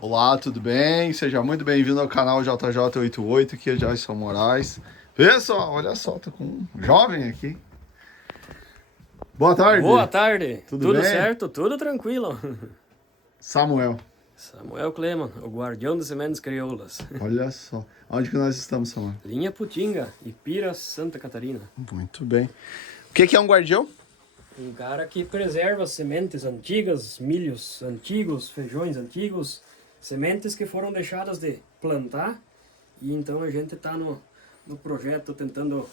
Olá, tudo bem? Seja muito bem-vindo ao canal JJ88, aqui é Jason Moraes. Pessoal, olha só, tô com um jovem aqui. Boa Boa tarde, tarde, tudo tudo bem? certo? Tudo tranquilo. Samuel, Samuel Cleman, o guardião das sementes crioulas. olha só. Onde que nós estamos, Samuel? Linha Putinga, Ipira, Santa Catarina. Muito bem. O que é um guardião? Um cara que preserva sementes antigas, milhos antigos, feijões antigos, sementes que foram deixadas de plantar. E então a gente está no projeto tentando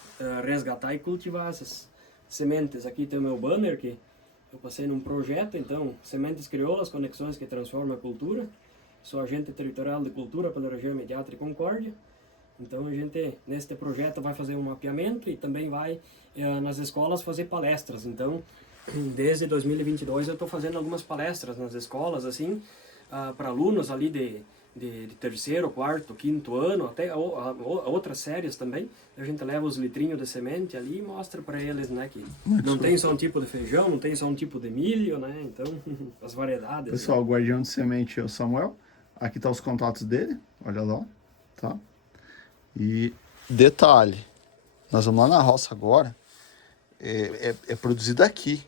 resgatar e cultivar essas sementes. Aqui tem o meu banner que eu passei num projeto, então, Sementes Crioulas, Conexões que Transformam a Cultura. Sou agente territorial de cultura pela região imediata de Concórdia. Então a gente, neste projeto, vai fazer um mapeamento e também vai nas escolas fazer palestras. Então, desde 2022 eu estou fazendo algumas palestras nas escolas, assim, para alunos ali de terceiro, quarto, quinto ano, até a outras séries também. A gente leva os litrinhos de semente ali e mostra para eles, né, que não tem só um tipo de feijão, não tem só um tipo de milho, né, então as variedades. Pessoal, Né? o guardião de semente é o Samuel. Aqui tá os contatos dele, olha lá, tá? E detalhe, nós vamos lá na roça agora, é produzido aqui.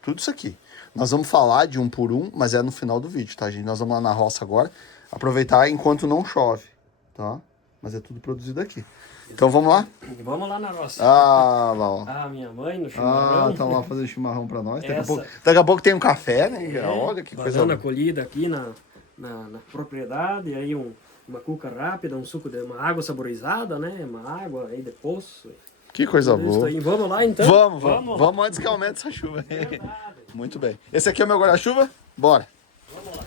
Tudo isso aqui. Nós vamos falar de um por um, mas é no final do vídeo, tá, gente? Nós vamos lá na roça agora, aproveitar enquanto não chove, tá? Mas é tudo produzido aqui. Então vamos lá? Vamos lá na roça. Ah, lá, ó. Ah, minha mãe no Ah, chimarrão. tá lá fazendo chimarrão pra nós. Essa- Daqui a pouco tem um café, né? É, Olha que coisa fazendo a boa. colhida aqui na propriedade, aí uma cuca rápida, um suco de uma água saborizada, né? Uma água aí de poço. Que coisa Tudo isso boa. aí. Vamos lá então? Vamos antes que aumente essa chuva. Muito bem. Esse aqui é o meu guarda-chuva? Bora. Vamos lá.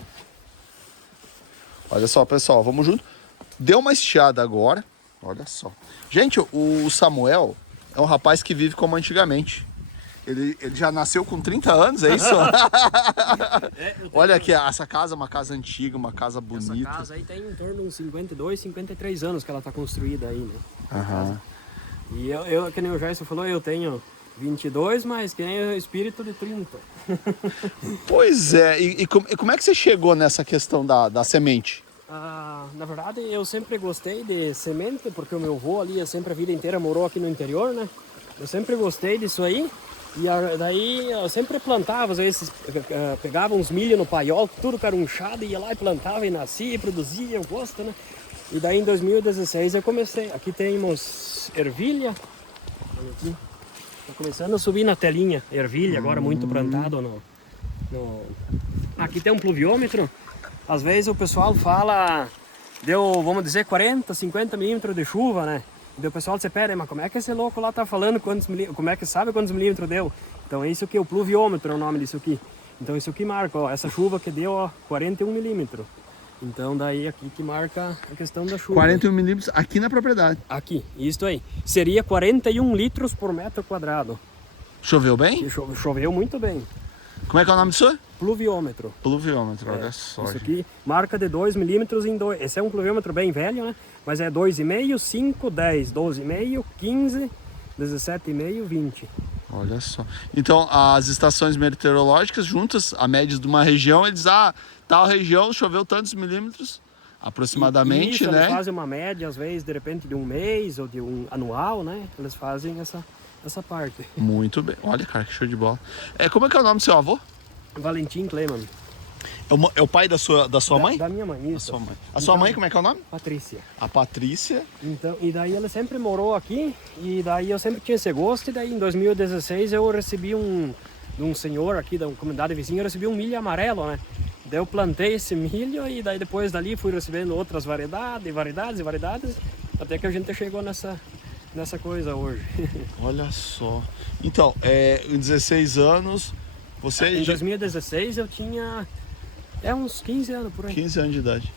Olha só, pessoal, vamos junto. Deu uma estiada agora. Olha só. Gente, o Samuel é um rapaz que vive como antigamente. Ele já nasceu com 30 anos, é isso? Olha aqui, essa casa é uma casa antiga, uma casa Essa bonita. casa aí tem em torno de uns 52, 53 anos que ela está construída aí, né? Aham. E eu, que nem o Jason falou, eu tenho 22, mas que nem o espírito de 30. Pois é, e como é que você chegou nessa questão da semente? Na verdade, eu sempre gostei de semente, porque o meu avô ali, sempre a vida inteira morou aqui no interior, né? Eu sempre gostei disso aí. E daí eu sempre plantava, às vezes pegava uns milho no paiol, tudo carunchado, ia lá e plantava e nascia e produzia, eu gosto, né? E daí em 2016 eu comecei. Aqui temos ervilha. Olha aqui. Tô começando a subir na telinha. Ervilha, agora muito plantado Aqui tem um pluviômetro. Às vezes o pessoal fala, deu, vamos dizer, 40, 50 milímetros de chuva, né? E daí o pessoal se pera, mas como é que esse louco lá tá falando quantos milímetros, como é que sabe quantos milímetros deu? Então é isso aqui, o pluviômetro é o nome disso aqui. Então isso aqui marca, ó, essa chuva que deu, ó, 41 milímetros. Então daí aqui que marca a questão da chuva. 41 milímetros aqui na propriedade. Aqui, isto aí. Seria 41 litros por metro quadrado. Choveu bem? E choveu muito bem. Como é que é o nome disso? Pluviômetro. Pluviômetro, olha só. Isso gente. aqui marca de 2 milímetros em 2. Esse é um pluviômetro bem velho, né? Mas é 2,5, 5, 10, 12,5, 15, 17,5, 20. Olha só. Então, as estações meteorológicas juntas, a média de uma região, eles, tal região choveu tantos milímetros, aproximadamente, Isso, né? eles fazem uma média, às vezes, de repente, de um mês ou de um anual, né? Eles fazem essa parte. Muito bem. Olha, cara, que show de bola. Como é que é o nome do seu avô? Valentim Kleman. É o pai da sua mãe? Da minha mãe, A isso. sua mãe. A sua mãe, como é que é o nome? Patrícia. A Patrícia. Então, e daí ela sempre morou aqui, e daí eu sempre tinha esse gosto, e daí em 2016 eu recebi de um senhor aqui da comunidade vizinha, eu recebi um milho amarelo, né? Daí eu plantei esse milho e daí depois dali fui recebendo outras variedades, até que a gente chegou nessa coisa hoje. Olha só. Então, em 16 anos, você... Em 2016 eu tinha uns 15 anos por aí. 15 anos de idade.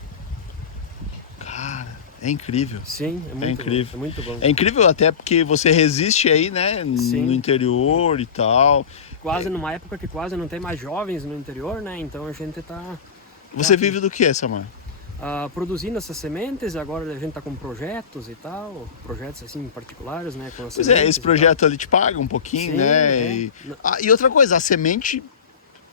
Cara, é incrível. Sim, é muito incrível. bom, é muito bom. É incrível até porque você resiste aí, né? Sim. No interior e tal. Quase numa época que quase não tem mais jovens no interior, né? Então a gente tá... Você vive do que, Samar? Produzindo essas sementes, agora a gente está com projetos e tal, projetos assim particulares, né? Com as Pois sementes esse e projeto ali te paga um pouquinho, Sim, né? é. E outra coisa, a semente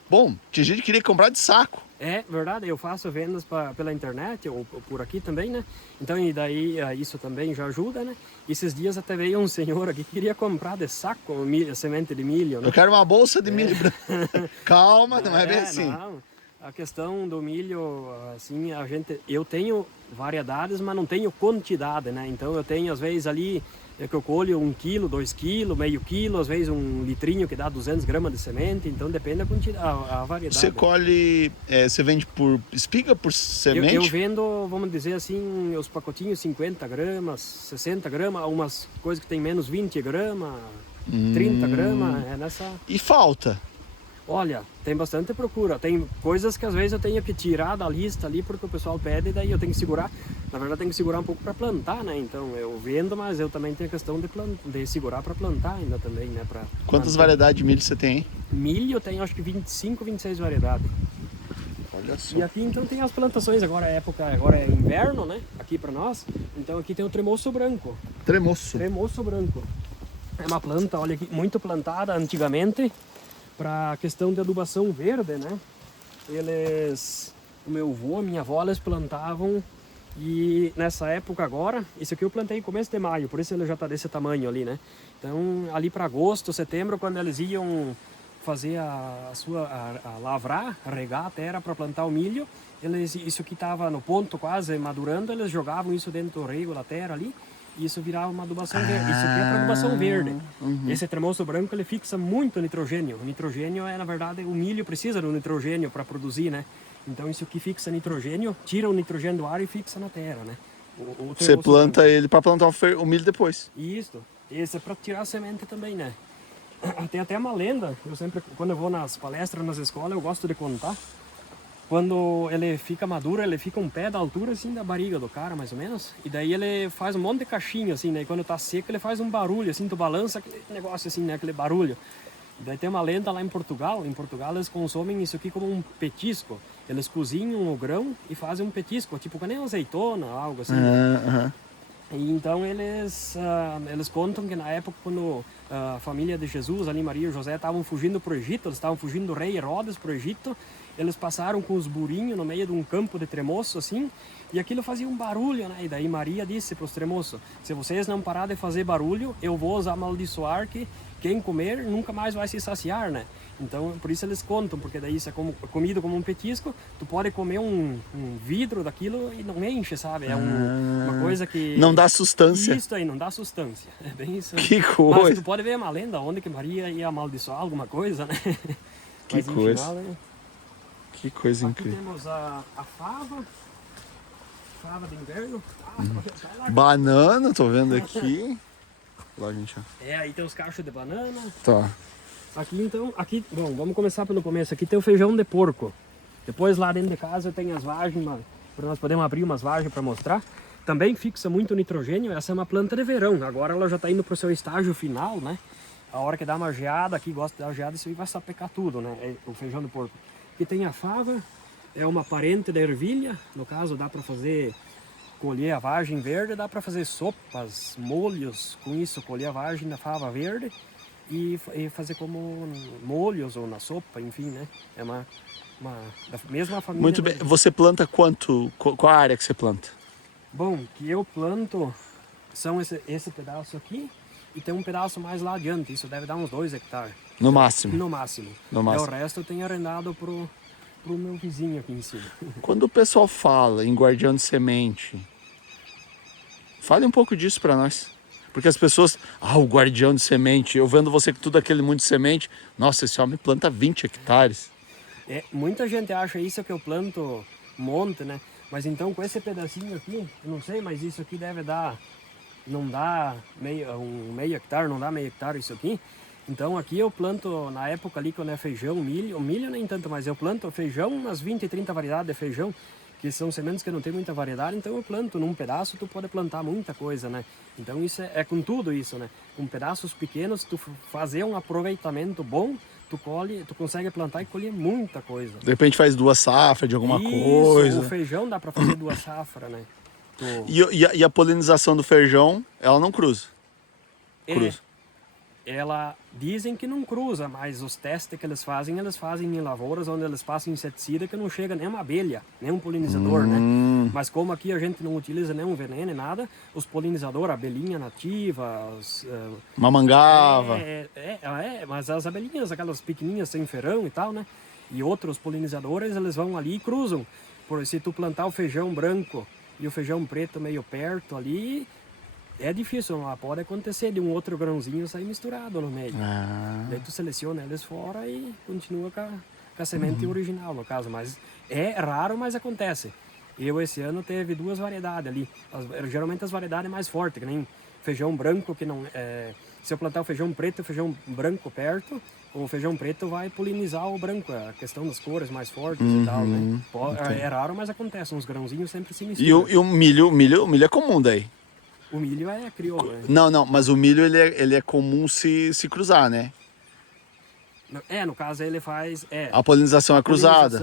Bom, tinha gente que queria comprar de saco. É verdade, eu faço vendas pela internet ou por aqui também, né? Então, e daí isso também já ajuda, né? Esses dias até veio um senhor aqui que queria comprar de saco semente de milho, né? Eu quero uma bolsa de milho branco. Calma, não é bem assim. Não. A questão do milho, assim, eu tenho variedades, mas não tenho quantidade, né? Então eu tenho às vezes ali que eu colho 1 quilo, 2 quilos, meio quilo, às vezes um litrinho que dá 200 gramas de semente, então depende da quantidade, a variedade. Você colhe, você vende por espiga, por semente? Eu vendo, vamos dizer assim, os pacotinhos 50 gramas, 60 gramas, umas coisas que tem menos 20 gramas, 30 gramas, é nessa... E falta? Olha, tem bastante procura. Tem coisas que às vezes eu tenho que tirar da lista ali porque o pessoal pede e daí eu tenho que segurar. Na verdade, eu tenho que segurar um pouco para plantar, né? Então eu vendo, mas eu também tenho a questão de segurar para plantar ainda também, né? Quantas variedades de milho você tem, hein? Milho eu tenho acho que 25, 26 variedades. Olha só. E aqui então tem as plantações, agora é inverno, né? Aqui para nós. Então aqui tem o tremoço branco. Tremoço. Tremoço branco. É uma planta, olha aqui, muito plantada antigamente para a questão de adubação verde, né? O meu avô, a minha avó, eles plantavam e nessa época agora, isso aqui eu plantei no começo de maio, por isso ele já está desse tamanho ali, né? Então ali para agosto, setembro, quando eles iam fazer a lavrar, regar a terra para plantar o milho, isso aqui estava no ponto quase madurando, eles jogavam isso dentro do rego da terra ali. E isso virava uma adubação verde. Isso aqui é para adubação verde. Esse tremoço branco ele fixa muito nitrogênio. O nitrogênio na verdade, o milho precisa do nitrogênio para produzir, né? Então isso aqui fixa nitrogênio, tira o nitrogênio do ar e fixa na terra, né? Você planta ele para plantar o milho depois. Isso. Esse é para tirar a semente também, né? Tem até uma lenda, eu sempre, quando eu vou nas palestras, nas escolas, eu gosto de contar. Quando ele fica maduro, ele fica um pé da altura assim da barriga do cara, mais ou menos. E daí ele faz um monte de cachinho assim, né? E quando tá seco, ele faz um barulho assim, tu balança aquele negócio assim, né? Aquele barulho. E daí tem uma lenda lá em Portugal. Em Portugal eles consomem isso aqui como um petisco. Eles cozinham o grão e fazem um petisco, tipo que nem uma azeitona, algo assim. E então eles contam que na época quando a família de Jesus, ali Maria e José, estavam fugindo para o Egito, eles estavam fugindo do rei Herodes para o Egito, eles passaram com os burinhos no meio de um campo de tremoço assim, e aquilo fazia um barulho, né? E daí Maria disse para os tremoços: se vocês não parar de fazer barulho, eu vou os amaldiçoar que quem comer nunca mais vai se saciar, né? Então, por isso eles contam, porque daí isso é comido como um petisco, tu pode comer um vidro daquilo e não enche, sabe? É uma coisa que... Não dá sustância. Isso aí, não dá sustância. É bem isso. Que coisa. Mas tu pode ver uma lenda onde que Maria ia amaldiçoar alguma coisa, né? Que Mas, coisa. Final, né? Que coisa Aqui incrível. temos a fava de inverno. Banana, tô vendo aqui. Lá, gente. Aí tem os cachos de banana. Tá. Aqui então, bom, vamos começar pelo começo. Aqui tem o feijão de porco. Depois lá dentro de casa tem as vagens, para nós podemos abrir umas vagens para mostrar. Também fixa muito nitrogênio. Essa é uma planta de verão. Agora ela já está indo para o seu estágio final, né? A hora que dá uma geada, aqui gosta de dar geada, isso aí vai sapecar tudo, né? É o feijão de porco. Aqui tem a fava, é uma parente da ervilha. No caso, dá para colher a vagem verde, dá para fazer sopas, molhos com isso, colher a vagem da fava verde e fazer como molhos ou na sopa, enfim, né? É da mesma família. Muito bem. Você planta quanto? Qual a área que você planta? Bom, que eu planto são esse pedaço aqui e tem um pedaço mais lá adiante. Isso deve dar uns 2 hectares. No máximo? No máximo. No E máximo. o resto eu tenho arrendado pro meu vizinho aqui em cima. Quando o pessoal fala em guardião de semente, fale um pouco disso para nós. Porque as pessoas, o guardião de semente, eu vendo você com tudo aquele monte de semente, nossa, esse homem planta 20 hectares. Muita gente acha isso que eu planto um monte, né? Mas então com esse pedacinho aqui, eu não sei, mas isso aqui deve dar, não dá meio hectare, não dá meio hectare isso aqui. Então aqui eu planto, na época ali quando é feijão, milho nem tanto, mas eu planto feijão, umas 20, 30 variedades de feijão, que são sementes que não tem muita variedade, então eu planto num pedaço, tu pode plantar muita coisa, né? Então isso é com tudo isso, né? Com pedaços pequenos, tu fazer um aproveitamento bom, tu consegue plantar e colher muita coisa. De repente faz 2 safras de alguma Isso, coisa. O feijão dá para fazer 2 safras, né? E a polinização do feijão, ela não cruza? Cruza. ela dizem que não cruza, mas os testes que eles fazem em lavouras onde eles passam inseticida que não chega nem uma abelha, nem um polinizador, né? Mas como aqui a gente não utiliza nenhum veneno nem nada, os polinizadores, abelhinha nativa, Mamangava. mas as abelhinhas, aquelas pequenininhas sem ferrão e tal, né? E outros polinizadores, eles vão ali e cruzam. Se tu plantar o feijão branco e o feijão preto meio perto ali, é difícil, mas pode acontecer de um outro grãozinho sair misturado no meio. Daí tu seleciona eles fora e continua com a semente original, no caso. Mas é raro, mas acontece. Eu esse ano teve 2 variedades ali. Geralmente as variedades mais fortes, que nem feijão branco, que não se eu plantar o feijão preto e o feijão branco perto, o feijão preto vai polinizar o branco, a questão das cores mais fortes e tal, né? É raro, mas acontece, uns grãozinhos sempre se misturam. E o milho é comum daí? O milho é crioulo, né? Não, mas o milho ele é comum se cruzar, né? No caso ele faz... A polinização é cruzada.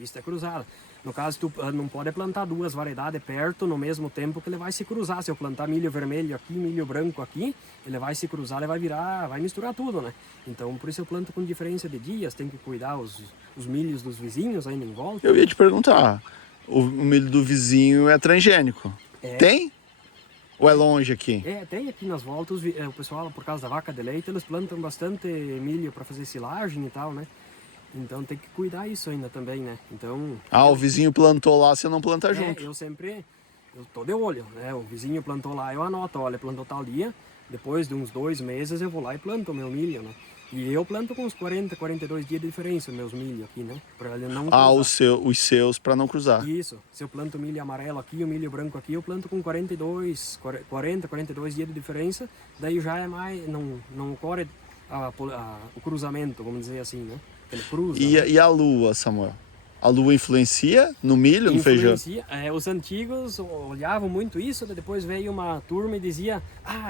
Isso é cruzada. No caso, tu não pode plantar 2 variedades perto no mesmo tempo que ele vai se cruzar. Se eu plantar milho vermelho aqui, milho branco aqui, ele vai se cruzar, ele vai misturar tudo, né? Então, por isso eu planto com diferença de dias, tem que cuidar os milhos dos vizinhos ainda em volta. Eu ia te perguntar, o milho do vizinho é transgênico? Tem? Ou é longe aqui? Tem aqui nas voltas, o pessoal, por causa da vaca de leite, eles plantam bastante milho para fazer silagem e tal, né? Então tem que cuidar isso ainda também, né? Então... o vizinho plantou lá, você não planta junto? Eu tô de olho, né? O vizinho plantou lá, eu anoto, olha, plantou tal dia, depois de uns 2 meses eu vou lá e planto o meu milho, né? E eu planto com uns 40, 42 dias de diferença os meus milho aqui, né? Pra ele não cruzar. Os seus para não cruzar. Isso, se eu planto milho amarelo aqui, o milho branco aqui, eu planto com 40, 42 dias de diferença, daí já é mais, não ocorre o cruzamento, vamos dizer assim, né? Ele cruza. E a lua, Samuel? A lua influencia no milho, no feijão? Os antigos olhavam muito isso, depois veio uma turma e dizia: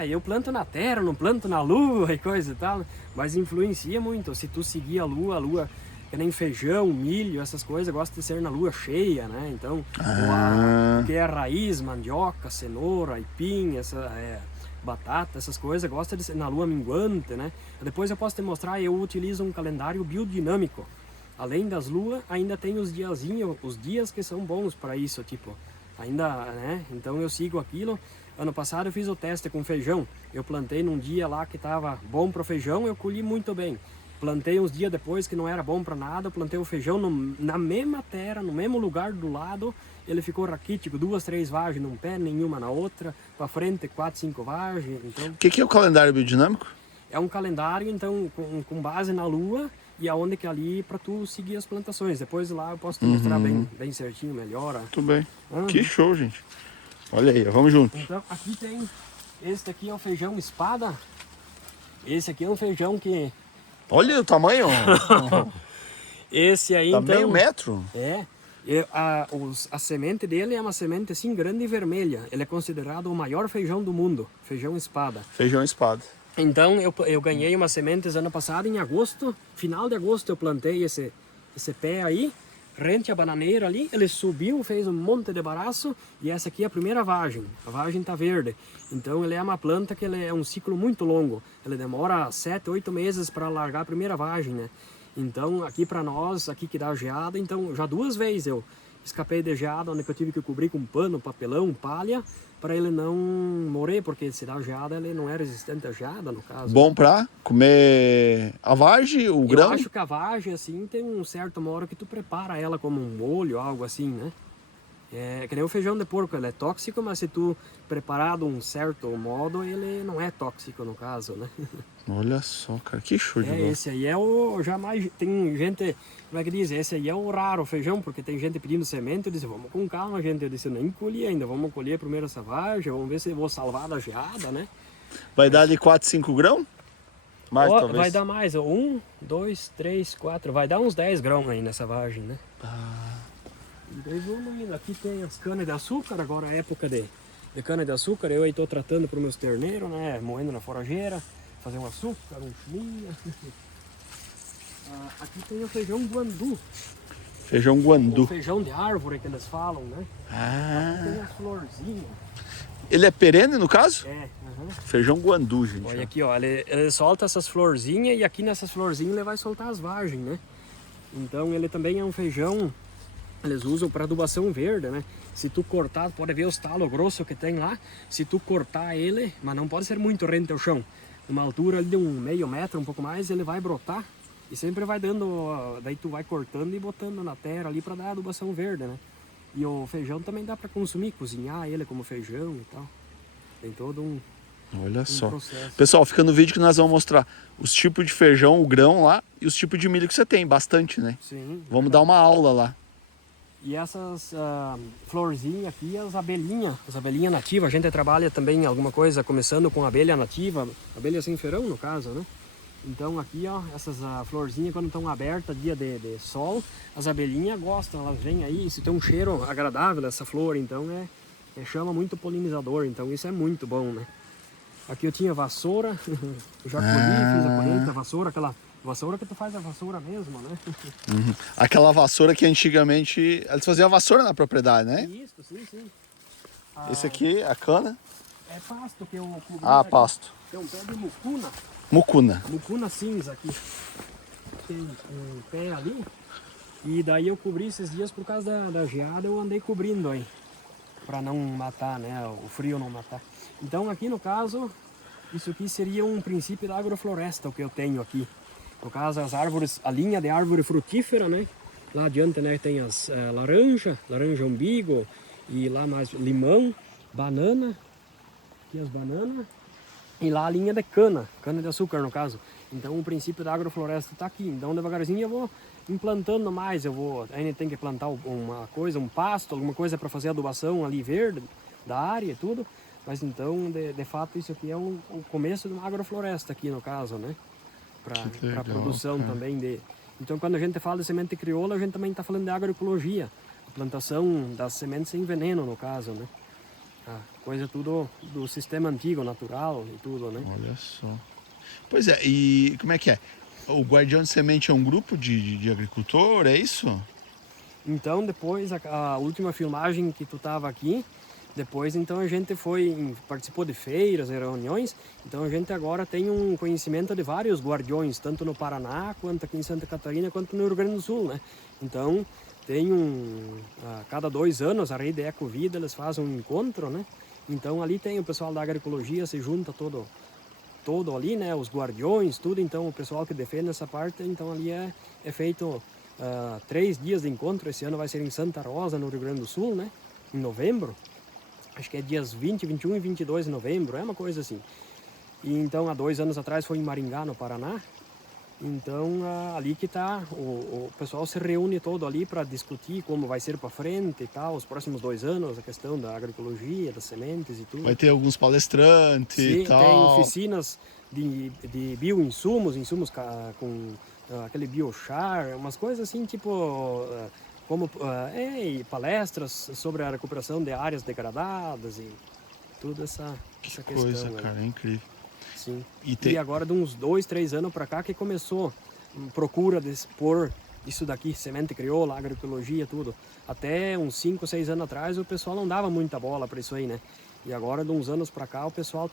eu planto na terra, não planto na lua e coisa e tal. Mas influencia muito, se tu seguir a lua, que nem feijão, milho, essas coisas, gosta de ser na lua cheia, né? Então, o que é raiz, mandioca, cenoura, aipim, batata, essas coisas, gosta de ser na lua minguante, né? Depois eu posso te mostrar, eu utilizo um calendário biodinâmico. Além das luas, ainda tem os dias que são bons para isso, tipo, ainda, né? Então eu sigo aquilo. Ano passado eu fiz o teste com feijão. Eu plantei num dia lá que estava bom para o feijão, eu colhi muito bem. Plantei uns dias depois que não era bom para nada, eu plantei o feijão na mesma terra, no mesmo lugar do lado, ele ficou raquítico, 2, 3 vagens num pé, nenhuma na outra, para frente 4, 5 vagens. Então, o que é o calendário biodinâmico? É um calendário, então, com base na lua e aonde que é ali para tu seguir as plantações. Depois lá eu posso te mostrar bem certinho, melhor. Tudo bem. Que show, gente. Olha aí, vamos junto. Então, aqui tem, esse aqui é o feijão espada. Esse aqui é um feijão que... Olha o tamanho. Esse aí, tá então... meio metro. A semente dele é uma semente assim grande e vermelha. Ele é considerado o maior feijão do mundo, feijão espada. Feijão espada. Então eu ganhei umas sementes ano passado, em agosto, final de agosto eu plantei esse pé aí, rente a bananeira ali, ele subiu, fez um monte de baraço e essa aqui é a primeira vagem. A vagem tá verde. Então ele é uma planta que ele é um ciclo muito longo. Ele demora 7, 8 meses para largar a primeira vagem, né? Então aqui para nós, aqui que dá geada, então já 2 vezes eu escapei de geada, onde eu tive que cobrir com pano, papelão, palha, para ele não morrer, porque se dá geada ele não é resistente à geada, no caso. Bom para comer a vagem, o grão? Eu acho que a vagem, assim, tem um certo hora que tu prepara ela como um molho, algo assim, né? É que nem o feijão de porco, ele é tóxico, mas se tu preparar de um certo modo, ele não é tóxico, no caso, né? Olha só, cara, que show de bola. Esse aí é o... Jamais tem gente... Como é que diz? Esse aí é o raro feijão, porque tem gente pedindo semente. Eu disse, vamos com calma, gente. Eu disse, eu nem colhi ainda. Vamos colher primeiro essa vagem. Vamos ver se eu vou salvar da geada, né? Vai dar ali 4, 5 grãos? Mais, talvez? Vai dar mais. 1, 2, 3, 4. Vai dar uns 10 grãos aí nessa vagem, né? E daí vamos indo. Aqui tem as canas de açúcar. Agora é época de cana de açúcar. Eu aí tô tratando para os meus terneiros, né? Moendo na forageira. Fazer um açúcar, um chuminha. Aqui tem o feijão guandu. Feijão O guandu. feijão de árvore que eles falam, né? Tem Ah, as florzinhas. ele é perene no caso? É, aham. Feijão guandu, gente. Olha ó. aqui, ó, ele solta essas florzinhas e aqui nessas florzinhas ele vai soltar as vagens, né? Então ele também é um feijão, eles usam para adubação verde, né? Se tu cortar, pode ver os talos grossos que tem lá. Se tu cortar ele, mas não pode ser muito rente ao chão. Numa altura ali de um meio metro, um pouco mais, ele vai brotar e sempre vai dando, daí tu vai cortando e botando na terra ali para dar adubação verde, né? E o feijão também dá para consumir, cozinhar ele como feijão e tal. Tem todo um Olha só. processo. Pessoal, fica no vídeo que nós vamos mostrar os tipos de feijão, o grão lá e os tipos de milho que você tem. Bastante, né? Sim. Vamos dar uma aula lá. E essas florzinhas aqui, as abelhinhas nativas, a gente trabalha também alguma coisa começando com abelha nativa, abelha sem ferão no caso, né? Então aqui, ó, essas florzinhas quando estão abertas, dia de sol, as abelhinhas gostam, elas vêm aí, se tem um cheiro agradável essa flor, então chama muito polinizador, então isso é muito bom, né? Aqui eu tinha vassoura, eu já colhi, fiz a colheita, vassoura, aquela vassoura que tu faz a vassoura mesmo, né? Uhum. Aquela vassoura que antigamente eles faziam a vassoura na propriedade, né? Isso, sim, sim. Esse aqui, a cana. É pasto que eu cobri. Ah, aqui. pasto. Tem um pé de mucuna. Mucuna. Mucuna cinza aqui. Tem um pé ali. E daí eu cobri esses dias por causa da geada, eu andei cobrindo aí. Pra não matar, né? O frio não matar. Então aqui no caso, isso aqui seria um princípio da agrofloresta, o que eu tenho aqui. No caso, as árvores, a linha de árvore frutífera, né? Lá adiante, né, tem as laranja umbigo, e lá mais limão, banana, aqui as bananas, e lá a linha de cana de açúcar no caso. Então o princípio da agrofloresta está aqui. Então devagarzinho eu vou implantando mais, ainda tem que plantar uma coisa, um pasto, alguma coisa para fazer adubação ali verde da área e tudo. Mas então, de fato, isso aqui é o começo de uma agrofloresta aqui no caso, né? Para produção também de... Então quando a gente fala de semente crioula, a gente também está falando de agroecologia. A plantação das sementes sem veneno no caso, né? A coisa tudo do sistema antigo, natural e tudo, né? Olha só. Pois é, e como é que é? O Guardião de Semente é um grupo de agricultor, é isso? Então depois, a última filmagem que tu tava aqui, depois então a gente participou de feiras e reuniões, então a gente agora tem um conhecimento de vários guardiões, tanto no Paraná, quanto aqui em Santa Catarina, quanto no Rio Grande do Sul, né? Então tem a cada 2 anos a Rede Ecovida, eles fazem um encontro, né? Então ali tem o pessoal da agroecologia, se junta todo ali, né? Os guardiões, tudo, então o pessoal que defende essa parte, então ali é feito 3 dias de encontro, esse ano vai ser em Santa Rosa, no Rio Grande do Sul, né? Em novembro. Acho que é dias 20, 21 e 22 de novembro, é uma coisa assim. E então, há 2 anos atrás foi em Maringá, no Paraná. Então, ali que tá, o pessoal se reúne todo ali para discutir como vai ser para frente e tal, os próximos 2 anos, a questão da agroecologia, das sementes e tudo. Vai ter alguns palestrantes e tal. Tem oficinas de bioinsumos, insumos com aquele biochar, umas coisas assim, tipo... e palestras sobre a recuperação de áreas degradadas e toda essa questão. Coisa, cara, é incrível. Sim. E agora de uns 2, 3 anos para cá que começou procura de expor isso daqui, semente crioula, agroecologia, tudo. Até uns 5, 6 anos atrás o pessoal não dava muita bola para isso aí, né? E agora de uns anos para cá o pessoal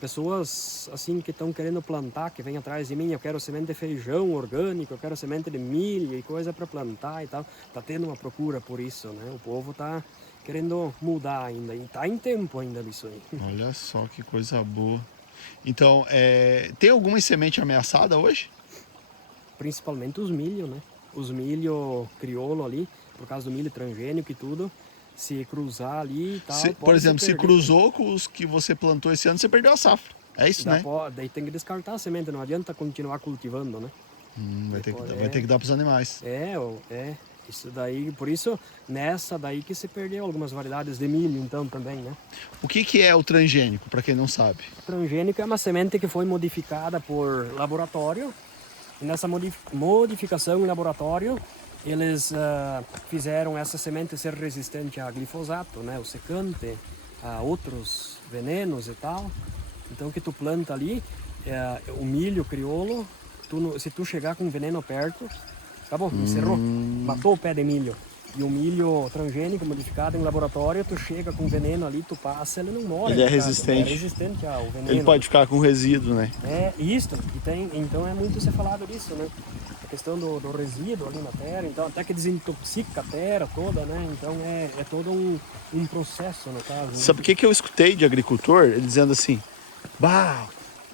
pessoas assim que estão querendo plantar, que vem atrás de mim, eu quero semente de feijão orgânico, eu quero semente de milho e coisa para plantar e tal. Tá tendo uma procura por isso, né? O povo tá querendo mudar ainda e tá em tempo ainda disso aí. olha só que coisa boa. Então, tem alguma semente ameaçada hoje? Principalmente os milho, né? Os milho crioulo ali, por causa do milho transgênico e tudo. Se cruzar ali e tal. Por exemplo, se cruzou com os que você plantou esse ano, você perdeu a safra. É isso, né? Daí tem que descartar a semente, não adianta continuar cultivando, né? Vai ter que dar para os animais. Isso daí, por isso, nessa daí que se perdeu algumas variedades de milho, então, também, né? O que é o transgênico, para quem não sabe? O transgênico é uma semente que foi modificada por laboratório. E nessa modificação em laboratório, eles fizeram essa semente ser resistente a glifosato, né, o secante, a outros venenos e tal. Então que tu planta ali, o milho crioulo, se tu chegar com veneno perto, Acabou, encerrou. Matou o pé de milho. E o milho transgênico modificado em laboratório, tu chega com veneno ali, tu passa, ele não morre. Ele é no caso. resistente. É resistente ao veneno. Ele pode ficar com resíduo, né? É, isso. E tem, então é muito ser falado disso, né? A questão do resíduo ali na terra, então até que desintoxica a terra toda, né? Então é todo um processo, no caso. Sabe o que eu escutei de agricultor? Ele dizendo assim, bah,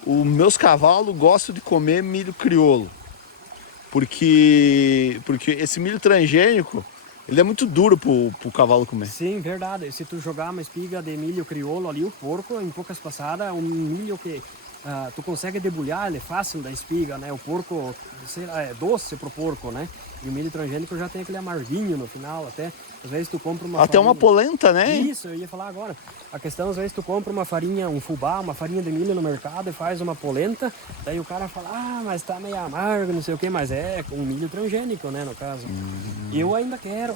os meus cavalos gostam de comer milho crioulo. Porque esse milho transgênico, ele é muito duro pro cavalo comer. Sim, verdade. Se tu jogar uma espiga de milho crioulo ali, o porco, em poucas passadas, um milho que tu consegue debulhar, ele é fácil da espiga, né? O porco, sei lá, é doce pro porco, né? E o milho transgênico já tem aquele amarguinho no final, até. Às vezes tu compra uma Até farinha... uma polenta, né? Isso, eu ia falar agora. A questão, às vezes tu compra uma farinha, um fubá, uma farinha de milho no mercado e faz uma polenta, daí o cara fala, ah, mas tá meio amargo, não sei o que, mas é um milho transgênico, né, no caso. Eu ainda quero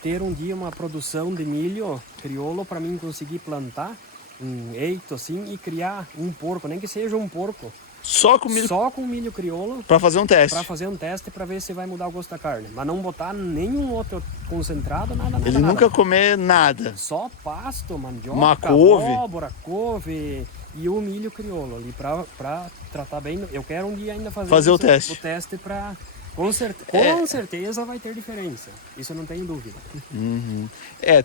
ter um dia uma produção de milho crioulo para mim conseguir plantar um eito assim e criar um porco, nem que seja um porco. Só com milho, Só com milho crioulo pra fazer um teste. para fazer um teste para ver se vai mudar o gosto da carne. Mas não botar nenhum outro concentrado, nada. Ele nunca comer nada. Só pasto, mandioca, Uma couve. abóbora, couve e o milho crioulo ali para tratar bem. Eu quero um dia ainda fazer o isso, teste. O teste para com certeza vai ter diferença. Isso eu não tenho dúvida.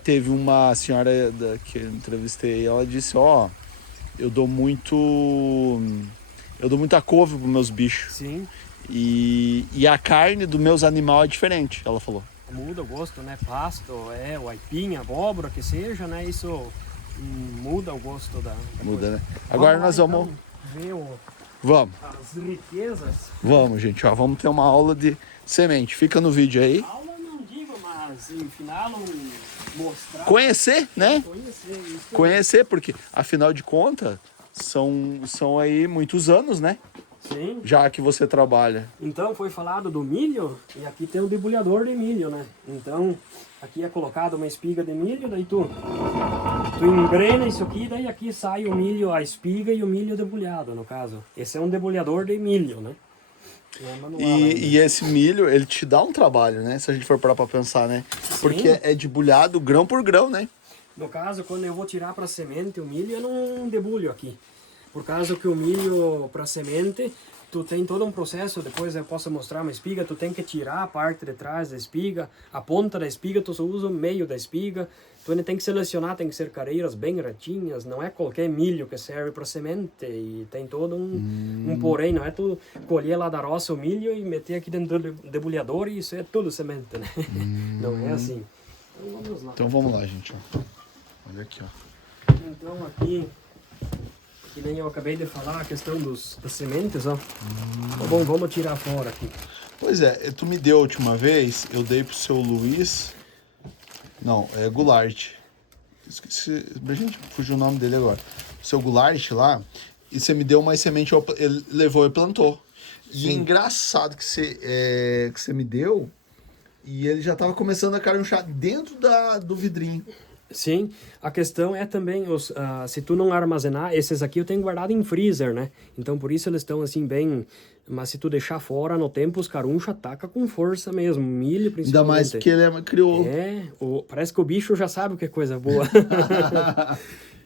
Teve uma senhora que eu entrevistei, ela disse, ó, eu dou muita couve pros meus bichos. Sim, E a carne dos meus animais é diferente, ela falou. muda o gosto, né? Pasto, o aipim, abóbora, que seja, né? Isso muda o gosto da Muda, coisa. né? Agora Vamos nós lá, vamos... então, ver Vamos, as riquezas. vamos, gente, ó. Vamos ter uma aula de semente. Fica no vídeo aí. Aula não digo, mas em final mostrar. Conhecer, né? Conhecer isso. Conhecer, porque afinal de contas, são aí muitos anos, né? Sim. Já que você trabalha. Então foi falado do milho e aqui tem o debulhador de milho, né? Então aqui é colocado uma espiga de milho, daí tu engrena isso aqui, daí aqui sai o milho, a espiga e o milho debulhado, no caso. Esse é um debulhador de milho, né? Não é manual ainda. E esse milho, ele te dá um trabalho, né? Se a gente for parar pra pensar, né? Porque é debulhado grão por grão, né? No caso, quando eu vou tirar para semente o milho, eu não debulho aqui. Por causa que o milho para semente, tu tem todo um processo, depois eu posso mostrar uma espiga, tu tem que tirar a parte de trás da espiga, a ponta da espiga tu só usa o meio da espiga, tu ainda tem que selecionar, tem que ser careiras bem retinhas, não é qualquer milho que serve para semente, e tem todo um porém, não é tu colher lá da roça o milho e meter aqui dentro do debulhador e isso é tudo semente, né? Não é assim. Então vamos lá. Então vamos lá, gente, ó. Olha aqui, ó. Então aqui, que nem eu acabei de falar, a questão das sementes, ó. Tá bom, vamos tirar fora aqui. Pois é, tu me deu a última vez, eu dei pro seu Luiz. Não, é Goulart. Esqueci, a gente fugiu o nome dele agora. O seu Goulart lá, e você me deu uma semente, ele levou e plantou. E é engraçado que você me deu, e ele já tava começando a carunchar dentro do vidrinho. Sim, a questão é também, se tu não armazenar, esses aqui eu tenho guardado em freezer, né? Então por isso eles estão assim bem... Mas se tu deixar fora no tempo, os caruncha ataca com força mesmo, milho principalmente. Ainda mais que ele é crioulo. Parece que o bicho já sabe o que é coisa boa.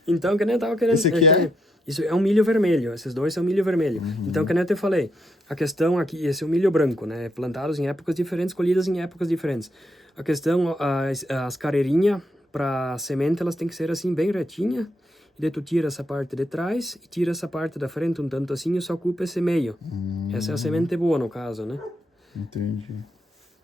Então, que nem eu tava querendo... Esse aqui Isso é um milho vermelho, esses dois são milho vermelho. Então, que nem eu te falei, a questão aqui, esse é o milho branco, né? Plantados em épocas diferentes, colhidas em épocas diferentes. A questão, as carreirinhas para semente, elas têm que ser assim, bem retinha. E daí tu tira essa parte de trás e tira essa parte da frente um tanto assim e só ocupa esse meio. Essa é a semente boa, no caso, né? Entendi.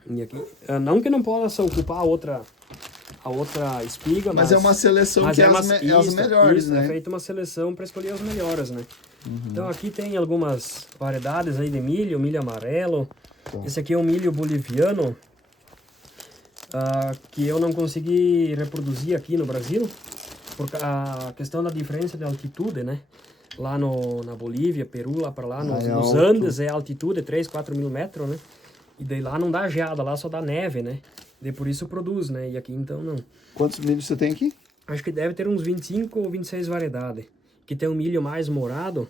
E aqui, não que não possa ocupar a outra espiga, Mas é uma seleção que é as melhores, né? É feita uma seleção para escolher as melhores, né? Então aqui tem algumas variedades aí de milho, milho amarelo. Esse aqui é um milho boliviano, que eu não consegui reproduzir aqui no Brasil, por a questão da diferença de altitude, né? Lá na Bolívia, Peru, lá para lá, nos Andes é altitude, 3, 4 mil metros, né? E daí lá não dá geada, lá só dá neve, né? E por isso produz, né? E aqui então não. Quantos milhos você tem aqui? Acho que deve ter uns 25 ou 26 variedades. Que tem um milho mais morado.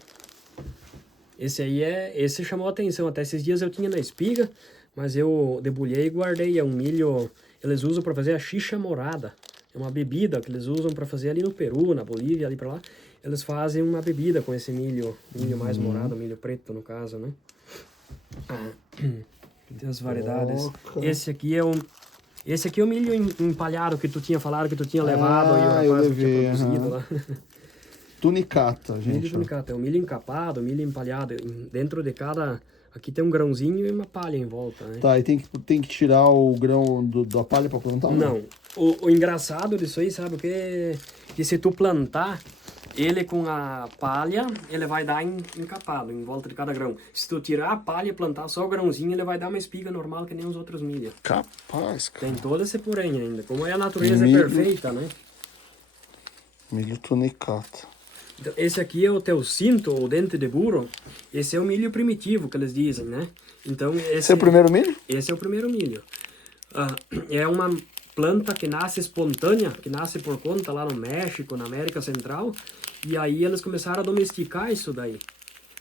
Esse chamou a atenção. Até esses dias eu tinha na espiga, mas eu debulhei e guardei. É um milho, eles usam para fazer a xixa morada. É uma bebida que eles usam para fazer ali no Peru, na Bolívia, ali para lá. Eles fazem uma bebida com esse milho mais morado, milho preto no caso, né? Tem as variedades. Esse aqui é o milho empalhado que tu tinha falado, que tu tinha levado e o rapaz eu não tinha levei, produzido lá. Tunicata, Milho gente. tunicata, é um milho encapado, milho empalhado. Dentro de cada... Aqui tem um grãozinho e uma palha em volta, né? Tá, e tem que tirar o grão da palha pra plantar? Não. O engraçado disso aí, sabe o que? Que se tu plantar ele com a palha, ele vai dar encapado em volta de cada grão. Se tu tirar a palha e plantar só o grãozinho, ele vai dar uma espiga normal que nem os outros milho. Capaz, cara. Tem todo esse porém ainda. Como a natureza Milho. é perfeita, né? Milho tunicata. Então, esse aqui é o teu cinto, ou dente de burro. Esse é o milho primitivo, que eles dizem, né? Então, Esse é o primeiro milho? Esse é o primeiro milho. É uma planta que nasce espontânea, que nasce por conta lá no México, na América Central. E aí eles começaram a domesticar isso daí.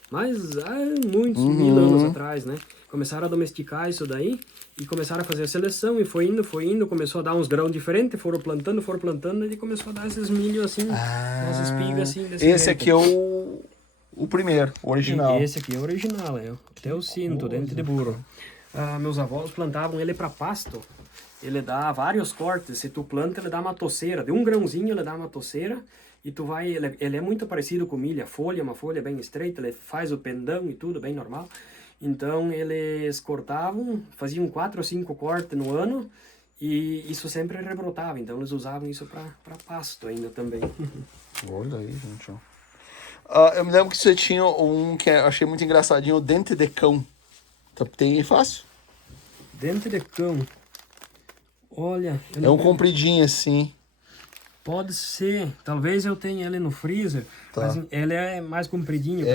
Mas há muitos mil anos atrás, né? Começaram a domesticar isso daí e começaram a fazer a seleção e foi indo, começou a dar uns grãos diferentes, foram plantando e começou a dar esses milho assim, umas espigas assim desse Esse jeito. aqui é o primeiro, o original. Esse aqui é o original, é até o cinto, dente de burro. Meus avós plantavam ele para pasto. Ele dá vários cortes. Se tu planta, ele dá uma toceira. De um grãozinho, ele dá uma toceira. E tu vai... Ele é muito parecido com milho. A folha é uma folha bem estreita. Ele faz o pendão e tudo bem normal. Então, eles cortavam, faziam 4 ou 5 cortes no ano. E isso sempre rebrotava. Então, eles usavam isso para pasto ainda também. Olha aí, gente, ó. Eu me lembro que você tinha um que eu achei muito engraçadinho, o dente de cão. Tem fácil? Dente de cão. Olha... É um compridinho assim. Pode ser. Talvez eu tenha ele no freezer. Tá. Mas ele é mais compridinho.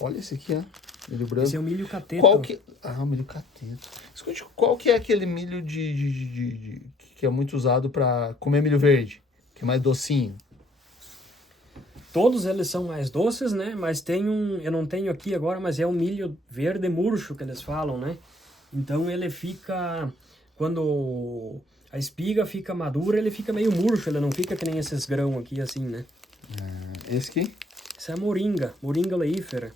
Olha esse aqui, ó. Milho branco. Esse é o milho cateto. Qual que... Ah, o milho cateto. Escute, qual que é aquele milho que é muito usado pra comer milho verde? Que é mais docinho. Todos eles são mais doces, né? Mas tem eu não tenho aqui agora, mas é o milho verde murcho que eles falam, né? Então ele fica, quando a espiga fica madura, ele fica meio murcho, ele não fica que nem esses grãos aqui assim, né? Esse aqui? Essa é a moringa oleífera.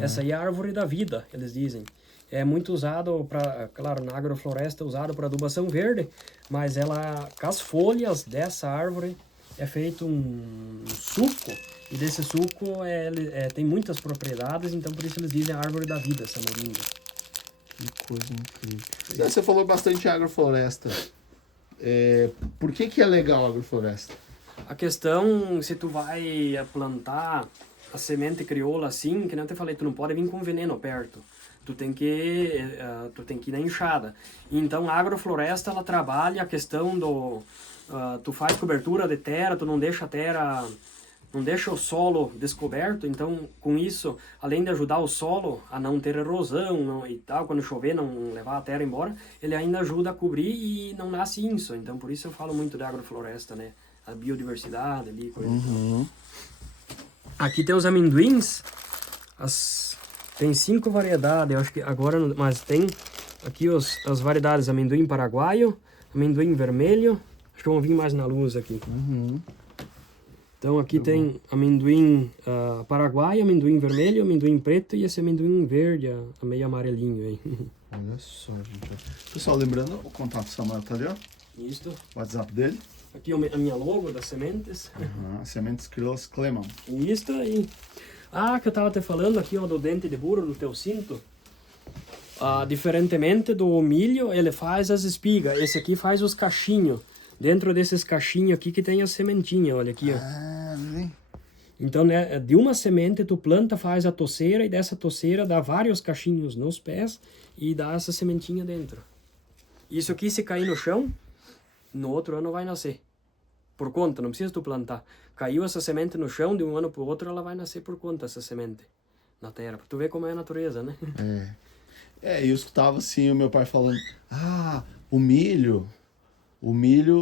Essa aí é a árvore da vida, eles dizem. É muito usado para, claro, na agrofloresta é usado para adubação verde, mas ela, com as folhas dessa árvore, é feito um suco, e desse suco tem muitas propriedades, então por isso eles dizem a árvore da vida, essa moringa. Que coisa incrível. Você falou bastante de agrofloresta. Por que é legal a agrofloresta? A questão, se tu vai plantar a semente crioula assim, que nem eu te falei, tu não pode vir com veneno perto. Tu tem que ir na enxada. Então a agrofloresta, ela trabalha a questão do... tu faz cobertura de terra, tu não deixa a terra... Não deixa o solo descoberto, então com isso, além de ajudar o solo a não ter erosão e tal, quando chover não levar a terra embora, ele ainda ajuda a cobrir e não nasce isso. Então por isso eu falo muito da agrofloresta, né? A biodiversidade ali, coisa Aqui tem os amendoins, tem 5 variedades, eu acho que agora, mas tem aqui as variedades amendoim paraguaio, amendoim vermelho, acho que vão vir mais na luz aqui. Então aqui tem amendoim paraguaio, amendoim vermelho, amendoim preto e esse amendoim verde, meio amarelinho aí. Olha só, gente. Pessoal, lembrando, o contato do Samuel tá ali, ó. Isso. O WhatsApp dele. Aqui a minha logo das sementes. Sementes Crioulas Cleman. Isso aí. Que eu tava te falando aqui, ó, do dente de burro, do teu cinto. Diferentemente do milho, ele faz as espigas. Esse aqui faz os cachinhos. Dentro desses cachinhos aqui que tem a sementinha, olha aqui, ó. Então, né, de uma semente tu planta, faz a toceira e dessa toceira dá vários cachinhos nos pés e dá essa sementinha dentro. Isso aqui, se cair no chão, no outro ano vai nascer. Por conta, não precisa tu plantar. Caiu essa semente no chão, de um ano pro outro ela vai nascer por conta, essa semente, na terra. Pra tu ver como é a natureza, né? Eu escutava assim o meu pai falando, o milho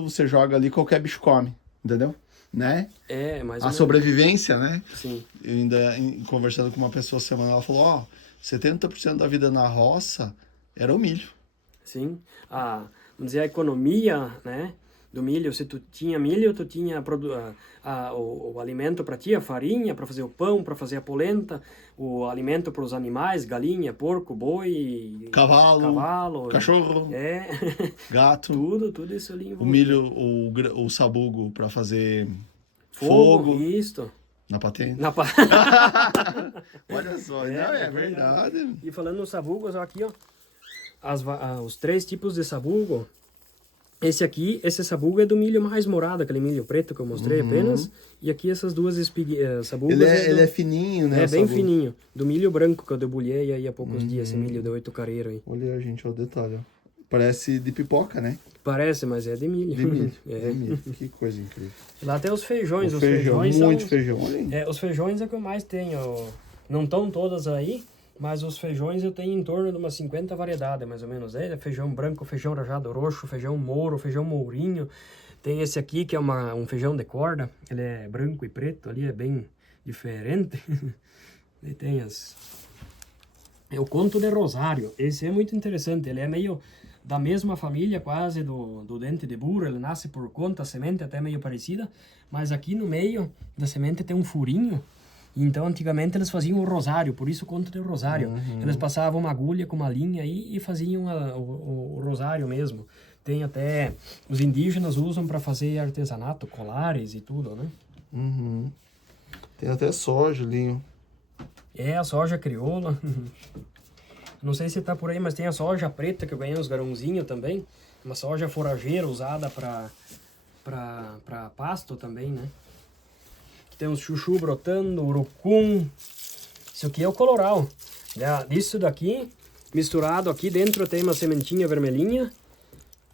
você joga ali, qualquer bicho come, entendeu? né? É, mais ou A menos. sobrevivência, né? Sim. Eu ainda, conversando com uma pessoa semana, ela falou, ó, 70% da vida na roça era o milho. Sim. Vamos dizer, a economia, né, do milho, se tu tinha milho, tu tinha o alimento para ti, a farinha, para fazer o pão, para fazer a polenta, o alimento para os animais, galinha, porco, boi, Cavalo, cachorro, é, gato, tudo isso ali o envolvia. milho, o sabugo para fazer Fogo, fogo isto. na patente. Na pa... Olha só, não, é verdade. E falando nos sabugos, ó, aqui, ó, os 3 tipos de sabugo. Esse sabugo é do milho mais morado, aquele milho preto que eu mostrei apenas. E aqui essas duas sabugos Ele é fininho, né? é o bem sabugo. fininho. Do milho branco que eu debulhei aí há poucos dias, esse milho de 8 careiros aí. Olha, gente, olha o detalhe. Ó. Parece de pipoca, né? Parece, mas é de milho. De milho. É. De milho. Que coisa incrível. Lá tem os feijões. O Os feijão, feijões muito são... feijão. Olha aí. Os feijões é que eu mais tenho. Não estão todas aí, mas os feijões eu tenho em torno de umas 50 variedades, mais ou menos. É feijão branco, feijão rajado roxo, feijão mouro, feijão mourinho. Tem esse aqui que é um feijão de corda. Ele é branco e preto, ali é bem diferente. E tem o conto de rosário. Esse é muito interessante. Ele é meio da mesma família quase do dente de burro. Ele nasce por conta, a semente é até meio parecida. Mas aqui no meio da semente tem um furinho. Então, antigamente, eles faziam o rosário, por isso o conto de rosário. Eles passavam uma agulha com uma linha aí e faziam o rosário mesmo. Tem até... Os indígenas usam para fazer artesanato, colares e tudo, né? Uhum. Tem até soja ali, ó. É, a soja crioula. Não sei se tá por aí, mas tem a soja preta que eu ganhei uns garãozinhos também. Uma soja forageira usada para pasto também, né? Tem uns chuchu brotando, urucum. Isso aqui é o coloral. Isso daqui, misturado aqui dentro tem uma sementinha vermelhinha.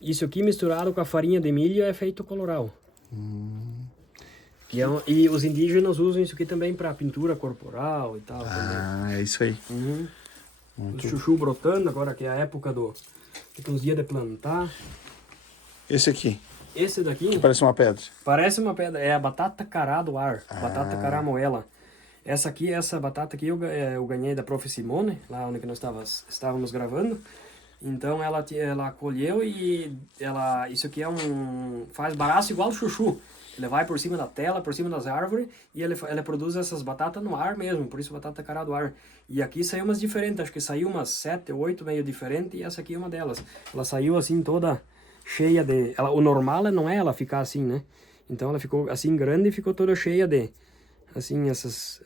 Isso aqui misturado com a farinha de milho é feito coloral. E os indígenas usam isso aqui também para pintura corporal e tal. Ah, é isso aí. O chuchu brotando agora, que é a época que tem uns dias de plantar. Esse aqui, Esse daqui... que parece uma pedra. Parece uma pedra, é a batata cará do ar, batata cará moela. Essa batata aqui eu ganhei da Prof. Simone, lá onde que nós estávamos gravando. Então ela colheu e isso aqui faz baraço igual o chuchu. Ele vai por cima da tela, por cima das árvores e ela produz essas batatas no ar mesmo, por isso batata cará do ar. E aqui saiu umas diferentes, acho que saiu umas 7 ou 8 meio diferentes e essa aqui é uma delas. Ela saiu assim toda... cheia de... o normal não é ela ficar assim, né? Então ela ficou assim grande e ficou toda cheia de... assim, essas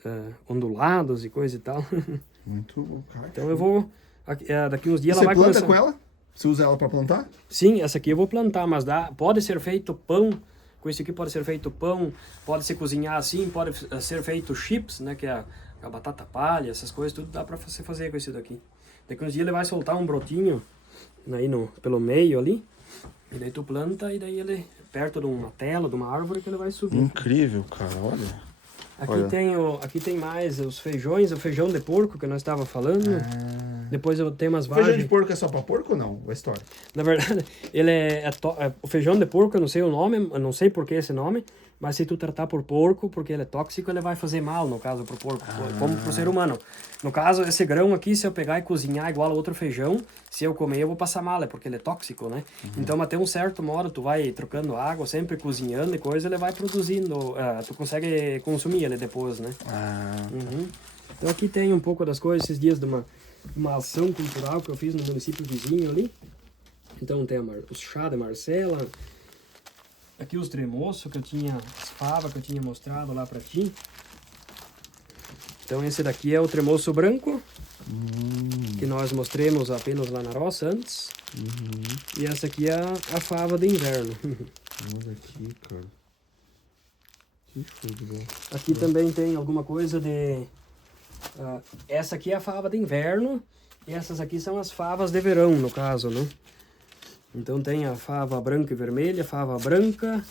ondulados e coisa e tal. Muito bom, cara. Então eu vou... daqui uns dias Você ela vai planta começar... com ela? Você usa ela para plantar? Sim, essa aqui eu vou plantar, mas pode ser feito pão. Com isso aqui pode ser feito pão, pode se cozinhar assim, pode ser feito chips, né? Que é a batata palha, essas coisas, tudo dá pra você fazer com isso daqui. Daqui uns dias ele vai soltar um brotinho aí pelo meio ali. E daí tu planta e daí ele, perto de uma tela, de uma árvore, que ele vai subir. Incrível, cara, olha. Aqui tem mais os feijões, o feijão de porco que nós estava falando. Depois eu tenho umas O feijão vagens. de porco é só para porco ou não? A história. Na verdade, ele o feijão de porco, eu não sei o nome, eu não sei por que esse nome, mas se tu tratar por porco, porque ele é tóxico, ele vai fazer mal, no caso, pro porco, como pro ser humano. No caso, esse grão aqui, se eu pegar e cozinhar igual a outro feijão, se eu comer, eu vou passar mal, é porque ele é tóxico, né? Então, até um certo modo, tu vai trocando água, sempre cozinhando e coisa, ele vai produzindo, tu consegue consumir ele depois, né? Então, aqui tem um pouco das coisas, esses dias de uma ação cultural que eu fiz no município vizinho ali. Então tem o chá de Marcela, aqui os tremoços que eu tinha, as favas que eu tinha mostrado lá pra ti. Então esse daqui é o tremoço branco, que nós mostramos apenas lá na roça antes. E essa aqui é a fava de inverno. Olha aqui, cara. Que show de bola. Aqui também tem alguma coisa de... essa aqui é a fava de inverno e essas aqui são as favas de verão, no caso, né? Então tem a fava branca e vermelha, fava branca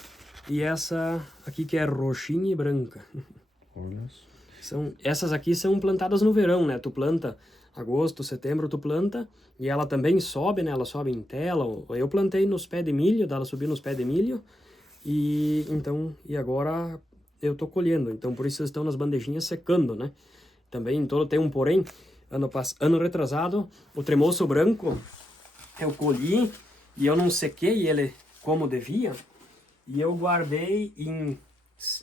e essa aqui que é roxinha e branca. Olha só. Essas aqui são plantadas no verão, né? Tu planta agosto, setembro, tu planta e ela também sobe, né? Ela sobe em tela. Eu plantei nos pés de milho, ela subiu nos pés de milho e agora eu tô colhendo. Então por isso eles estão nas bandejinhas secando, né? Também todo tem um porém. Ano retrasado, o tremoço branco eu colhi e eu não sequei ele como devia. E eu guardei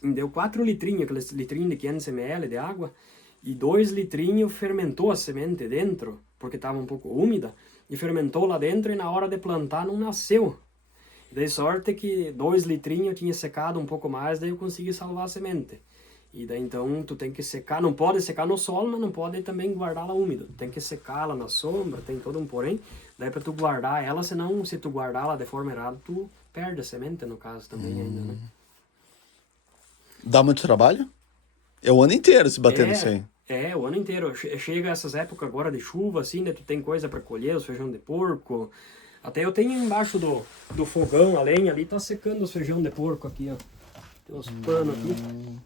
deu 4 litrinhos, aqueles litrinhos de 500 ml de água. E 2 litrinhos fermentou a semente dentro, porque estava um pouco úmida. E fermentou lá dentro e na hora de plantar não nasceu. Dei sorte que 2 litrinhos eu tinha secado um pouco mais, daí eu consegui salvar a semente. E daí então tu tem que secar, não pode secar no sol, mas não pode também guardá-la úmida. Tem que secá-la na sombra, tem todo um porém. Daí para tu guardar ela, senão se tu guardar ela de forma errada, tu perde a semente no caso também ainda, né? Dá muito trabalho? É o ano inteiro se bater nisso aí. É, o ano inteiro. Chega essas épocas agora de chuva, assim, né? Tu tem coisa para colher, os feijão de porco. Até eu tenho embaixo do fogão, a lenha ali, tá secando os feijão de porco aqui, ó. Tem uns panos aqui.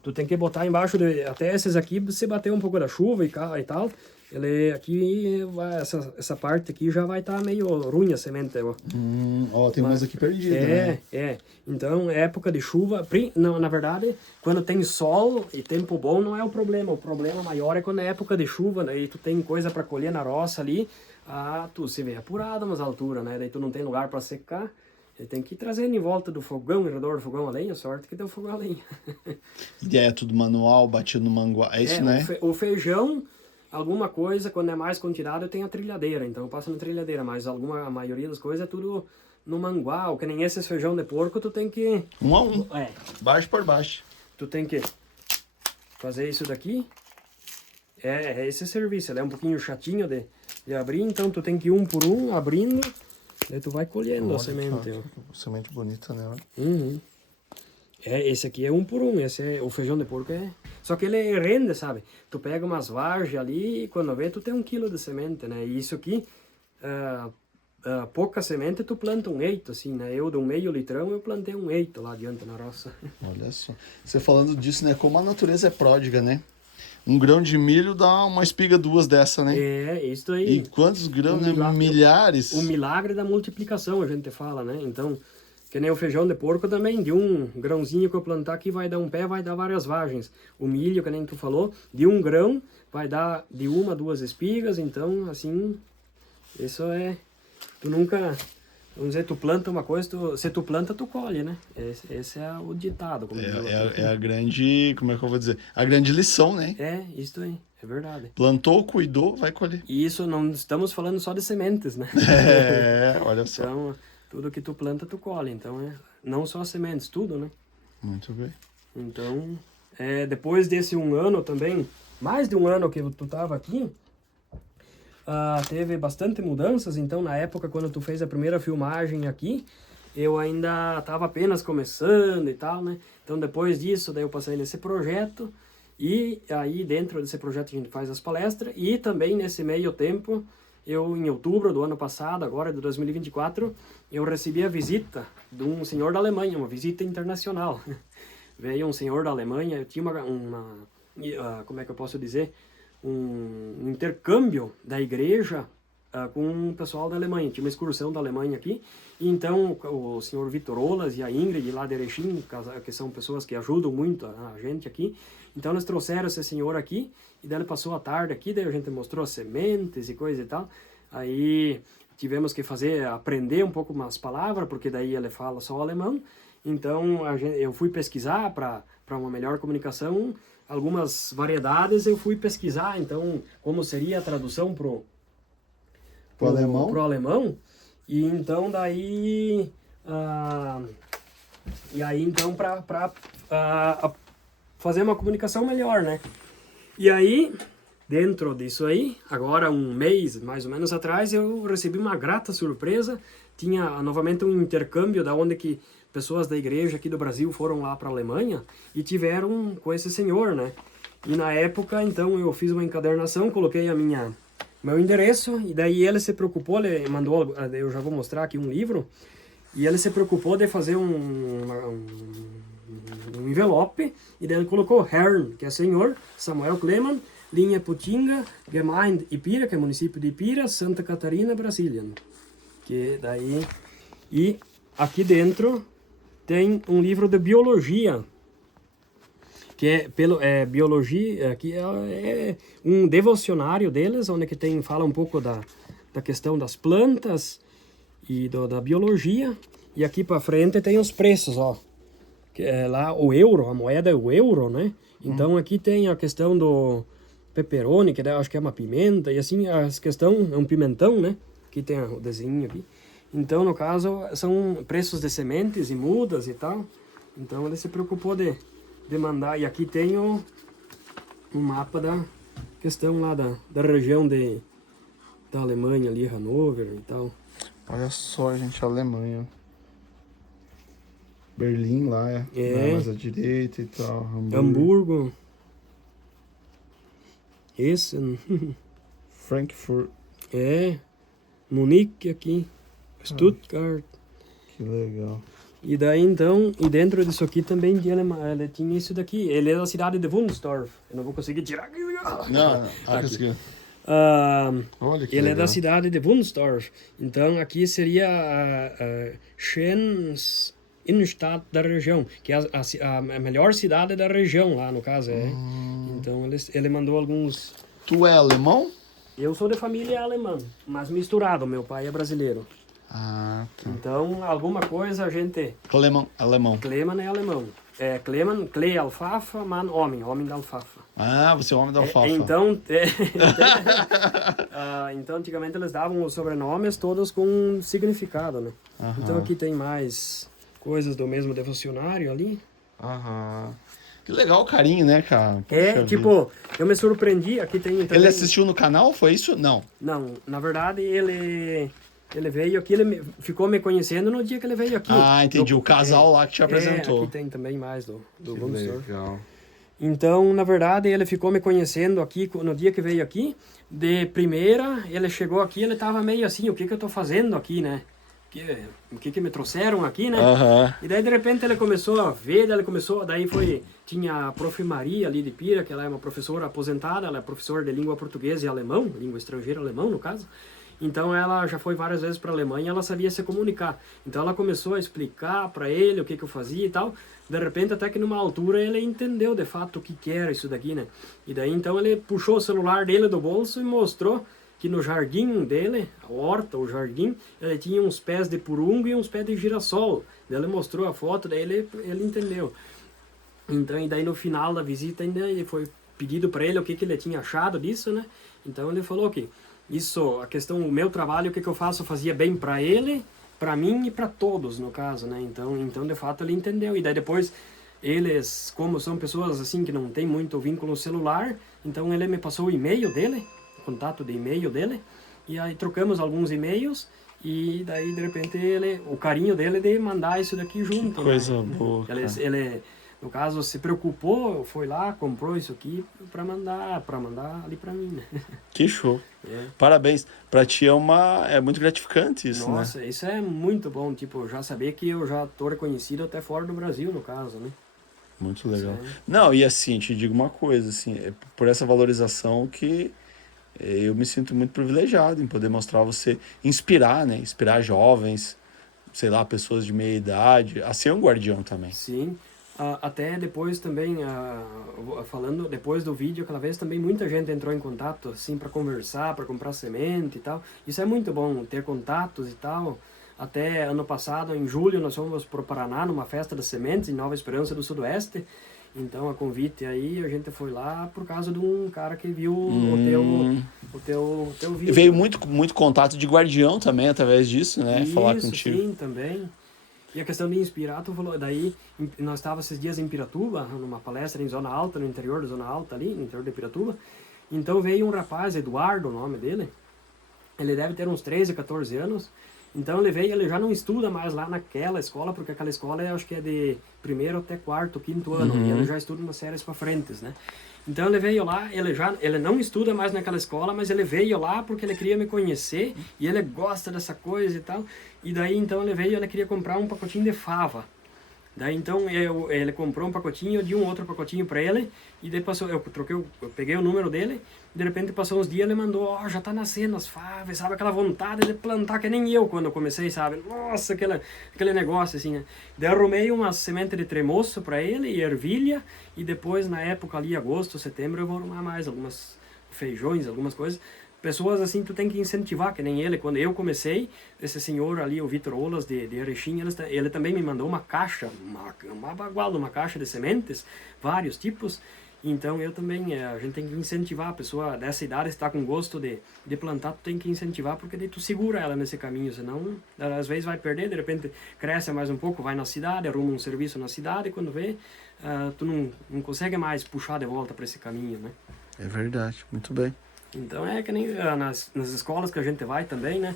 Tu tem que botar embaixo, até esses aqui, se bater um pouco da chuva e tal, ele aqui, essa parte aqui já vai estar meio ruim a semente, ó. Ó, tem umas aqui perdidas, né? Então, época de chuva, na verdade, quando tem sol e tempo bom não é o problema maior é quando é época de chuva, né? E tu tem coisa para colher na roça ali, tu se vê apurado umas alturas, né? Daí tu não tem lugar para secar. Ele tem que ir trazendo em volta do fogão, em redor do fogão a lenha, sorte que deu fogão a lenha. E é tudo manual, batido no manguá, é isso, né? O feijão, alguma coisa, quando é mais quantidade, eu tenho a trilhadeira, então eu passo na trilhadeira, mas a maioria das coisas é tudo no manguá, ou que nem esses feijão de porco, tu tem que... Um a um, baixo por baixo. Tu tem que fazer isso daqui, é esse serviço, ele é um pouquinho chatinho de abrir, então tu tem que ir um por um, abrindo... Daí tu vai colhendo a semente. Semente bonita, né? Uhum. Esse aqui é um por um, o feijão de porco é... Só que ele rende, sabe? Tu pega umas vargens ali e quando vê tu tem 1 quilo de semente, né? E isso aqui, pouca semente tu planta um eito, assim, né? Eu de um meio litrão eu plantei um eito lá adiante na roça. Olha só. Você falando disso, né? Como a natureza é pródiga, né? 1 grão de milho dá uma espiga 2 dessa, né? Isso aí. E quantos grãos, né? Milhares. O milagre da multiplicação, a gente fala, né? Então, que nem o feijão de porco também, de um grãozinho que eu plantar aqui vai dar um pé, vai dar várias vagens. O milho, que nem tu falou, de 1 grão vai dar de 1 a 2 espigas, então, assim, isso é... Tu nunca... Vamos dizer, tu planta uma coisa, se tu planta, tu colhe, né? Esse é o ditado. Como é a grande, como é que eu vou dizer? A grande lição, né? Isso aí, é verdade. Plantou, cuidou, vai colher. E isso não estamos falando só de sementes, né? Olha só. Então, tudo que tu planta, tu colhe. Então, não só sementes, tudo, né? Muito bem. Então, depois desse 1 ano também, mais de 1 ano que tu tava aqui, teve bastante mudanças. Então, na época, quando tu fez a primeira filmagem aqui, eu ainda estava apenas começando e tal, né? Então, depois disso, daí eu passei nesse projeto. E aí, dentro desse projeto, a gente faz as palestras. E também, nesse meio tempo, em outubro do ano passado, agora de 2024, eu recebi a visita de um senhor da Alemanha, uma visita internacional. Veio um senhor da Alemanha, eu tinha como é que eu posso dizer? Um intercâmbio da igreja com o pessoal da Alemanha. Tinha uma excursão da Alemanha aqui. E então o senhor Vitor Olas e a Ingrid lá de Erechim, que são pessoas que ajudam muito a gente aqui. Então eles trouxeram esse senhor aqui. E daí ele passou a tarde aqui. Daí a gente mostrou as sementes e coisa e tal. Aí tivemos que aprender um pouco umas palavras, porque daí ele fala só alemão. Então eu fui pesquisar para uma melhor comunicação. Algumas variedades eu fui pesquisar, então, como seria a tradução pro alemão. E então, daí... e aí, então, para fazer uma comunicação melhor, né? E aí, dentro disso aí, agora 1 mês, mais ou menos atrás, eu recebi uma grata surpresa. Tinha novamente um intercâmbio da onde que pessoas da igreja aqui do Brasil foram lá para a Alemanha e tiveram com esse senhor, né? E na época, então, eu fiz uma encadernação, coloquei meu endereço, e daí ele se preocupou, ele mandou, eu já vou mostrar aqui um livro, e ele se preocupou de fazer um envelope, e daí ele colocou Herrn, que é senhor, Samuel Klemann, linha Putinga, Gemeinde Ipira, que é município de Ipira, Santa Catarina, Brasília. Que daí... E aqui dentro tem um livro de biologia. que é biologia, que é um devocionário deles, onde que fala um pouco da questão das plantas e da biologia. E aqui para frente tem os preços, ó. Que é lá o euro, a moeda é o euro, né? Então aqui tem a questão do pepperoni, que acho que é uma pimenta, e assim a questão é um pimentão, né? Aqui tem o desenho aqui. Então, no caso, são preços de sementes e mudas e tal. Então ele se preocupou de mandar. E aqui tem um mapa da questão lá da região da Alemanha ali, Hannover e tal. Olha só, gente, a Alemanha. Berlim lá, lá mais à direita e tal. Hamburgo. Essen. Frankfurt. Munique aqui. Stuttgart. Que legal. E daí então, e dentro disso aqui também ele tinha isso daqui. Ele é da cidade de Wunstorf. Eu não vou conseguir tirar aqui. Não. Consegui. Olha que ele legal. é da cidade de Wunstorf. Então aqui seria Schönes Innenstadt da região, que é a melhor cidade da região lá, no caso. Então ele mandou alguns... Tu é alemão? Eu sou de família alemã, mas misturado. Meu pai é brasileiro. Ah, tá. Então, alguma coisa a gente... Alemão. Kleman é alemão. Kleman, Klee, alfafa, man, homem da alfafa. Ah, você é o homem da alfafa. Então, então, antigamente eles davam os sobrenomes todos com significado, né? Então aqui tem mais coisas do mesmo devocionário ali. Que legal o carinho, né, cara? Puxa tipo, eu me surpreendi, aqui tem... Também... Ele assistiu no canal, foi isso? Não. Não, na verdade ele veio aqui, ele ficou me conhecendo no dia que ele veio aqui. Ah, entendi, o casal lá que te apresentou. Aqui tem também mais do Wunstorf. Legal. Então, na verdade, ele ficou me conhecendo aqui no dia que veio aqui. De primeira, ele chegou aqui, ele tava meio assim, o que eu tô fazendo aqui, né? O que me trouxeram aqui, né? E daí, de repente, ele começou a ver, tinha a Prof. Maria ali de Pira, que ela é uma professora aposentada, ela é professora de língua portuguesa e alemão, língua estrangeira alemão, no caso. Então ela já foi várias vezes para a Alemanha e ela sabia se comunicar. Então ela começou a explicar para ele o que eu fazia e tal. De repente, até que numa altura ele entendeu de fato o que era isso daqui, né? E daí então ele puxou o celular dele do bolso e mostrou que no jardim dele, a horta, o jardim, ele tinha uns pés de purungo e uns pés de girassol. Daí ele mostrou a foto, daí ele entendeu. Então, e daí no final da visita ainda foi pedido para ele o que ele tinha achado disso, né? Então ele falou que isso, a questão, o meu trabalho, o que eu faço, fazia bem para ele, para mim e para todos, no caso, né? Então, de fato, ele entendeu. E daí depois, eles, como são pessoas assim que não tem muito vínculo celular, então ele me passou o e-mail dele, o contato de e-mail dele, e aí trocamos alguns e-mails, e daí, de repente, o carinho dele de mandar isso daqui junto. Que coisa né? boa, Ele, no caso, se preocupou, foi lá, comprou isso aqui para mandar ali para mim, né? Que show. Parabéns. Pra ti é muito gratificante isso, Nossa, né? isso é muito bom, tipo, já saber que eu já tô reconhecido até fora do Brasil, no caso, né? Muito legal. Não, e assim, te digo uma coisa, assim, é por essa valorização que eu me sinto muito privilegiado em poder mostrar você, inspirar, né? Inspirar jovens, sei lá, pessoas de meia idade, a ser um guardião também. Sim. Até depois também, falando depois do vídeo, aquela vez também muita gente entrou em contato, assim, para conversar, para comprar semente e tal. Isso é muito bom, ter contatos e tal. Até ano passado, em julho, nós fomos para o Paraná, numa festa das sementes, em Nova Esperança do Sudoeste. Então, a convite aí, a gente foi lá por causa de um cara que viu o teu vídeo. Veio muito contato de guardião também, através disso, né? Isso, falar contigo. Sim, também. E a questão de inspirar, tu falou, daí nós estávamos esses dias em Piratuba, numa palestra em Zona Alta, no interior da Zona Alta ali, no interior de Piratuba. Então veio um rapaz, Eduardo, o nome dele, ele deve ter uns 13, 14 anos. Então ele já não estuda mais lá naquela escola, porque aquela escola eu acho que é de primeiro até quarto, quinto ano, e ele já estuda umas séries para frente, né? Então ele veio lá, ele não estuda mais naquela escola, mas ele veio lá porque ele queria me conhecer, e ele gosta dessa coisa e tal. E daí então ele veio, ele queria comprar um pacotinho de fava. Daí então ele comprou um pacotinho, eu dei um outro pacotinho para ele, e daí passou, eu peguei o número dele, de repente passou uns dias, ele mandou, ó, já tá nascendo as faves, sabe, aquela vontade de plantar, que nem eu quando eu comecei, sabe, nossa, aquele negócio assim, né? Daí eu arrumei uma semente de tremoço para ele, e ervilha, e depois na época ali, agosto, setembro, eu vou arrumar mais algumas feijões, algumas coisas. Pessoas assim, tu tem que incentivar, que nem ele. Quando eu comecei, esse senhor ali, o Vitor Olas de Erechim, ele também me mandou uma caixa, uma bagual, uma caixa de sementes, vários tipos. Então eu também, a gente tem que incentivar a pessoa dessa idade, se está com gosto de plantar, tu tem que incentivar, porque daí tu segura ela nesse caminho, senão às vezes vai perder, de repente cresce mais um pouco, vai na cidade, arruma um serviço na cidade, e quando vê, tu não consegue mais puxar de volta para esse caminho, né? É verdade, muito bem. Então é que nem nas escolas que a gente vai também, né?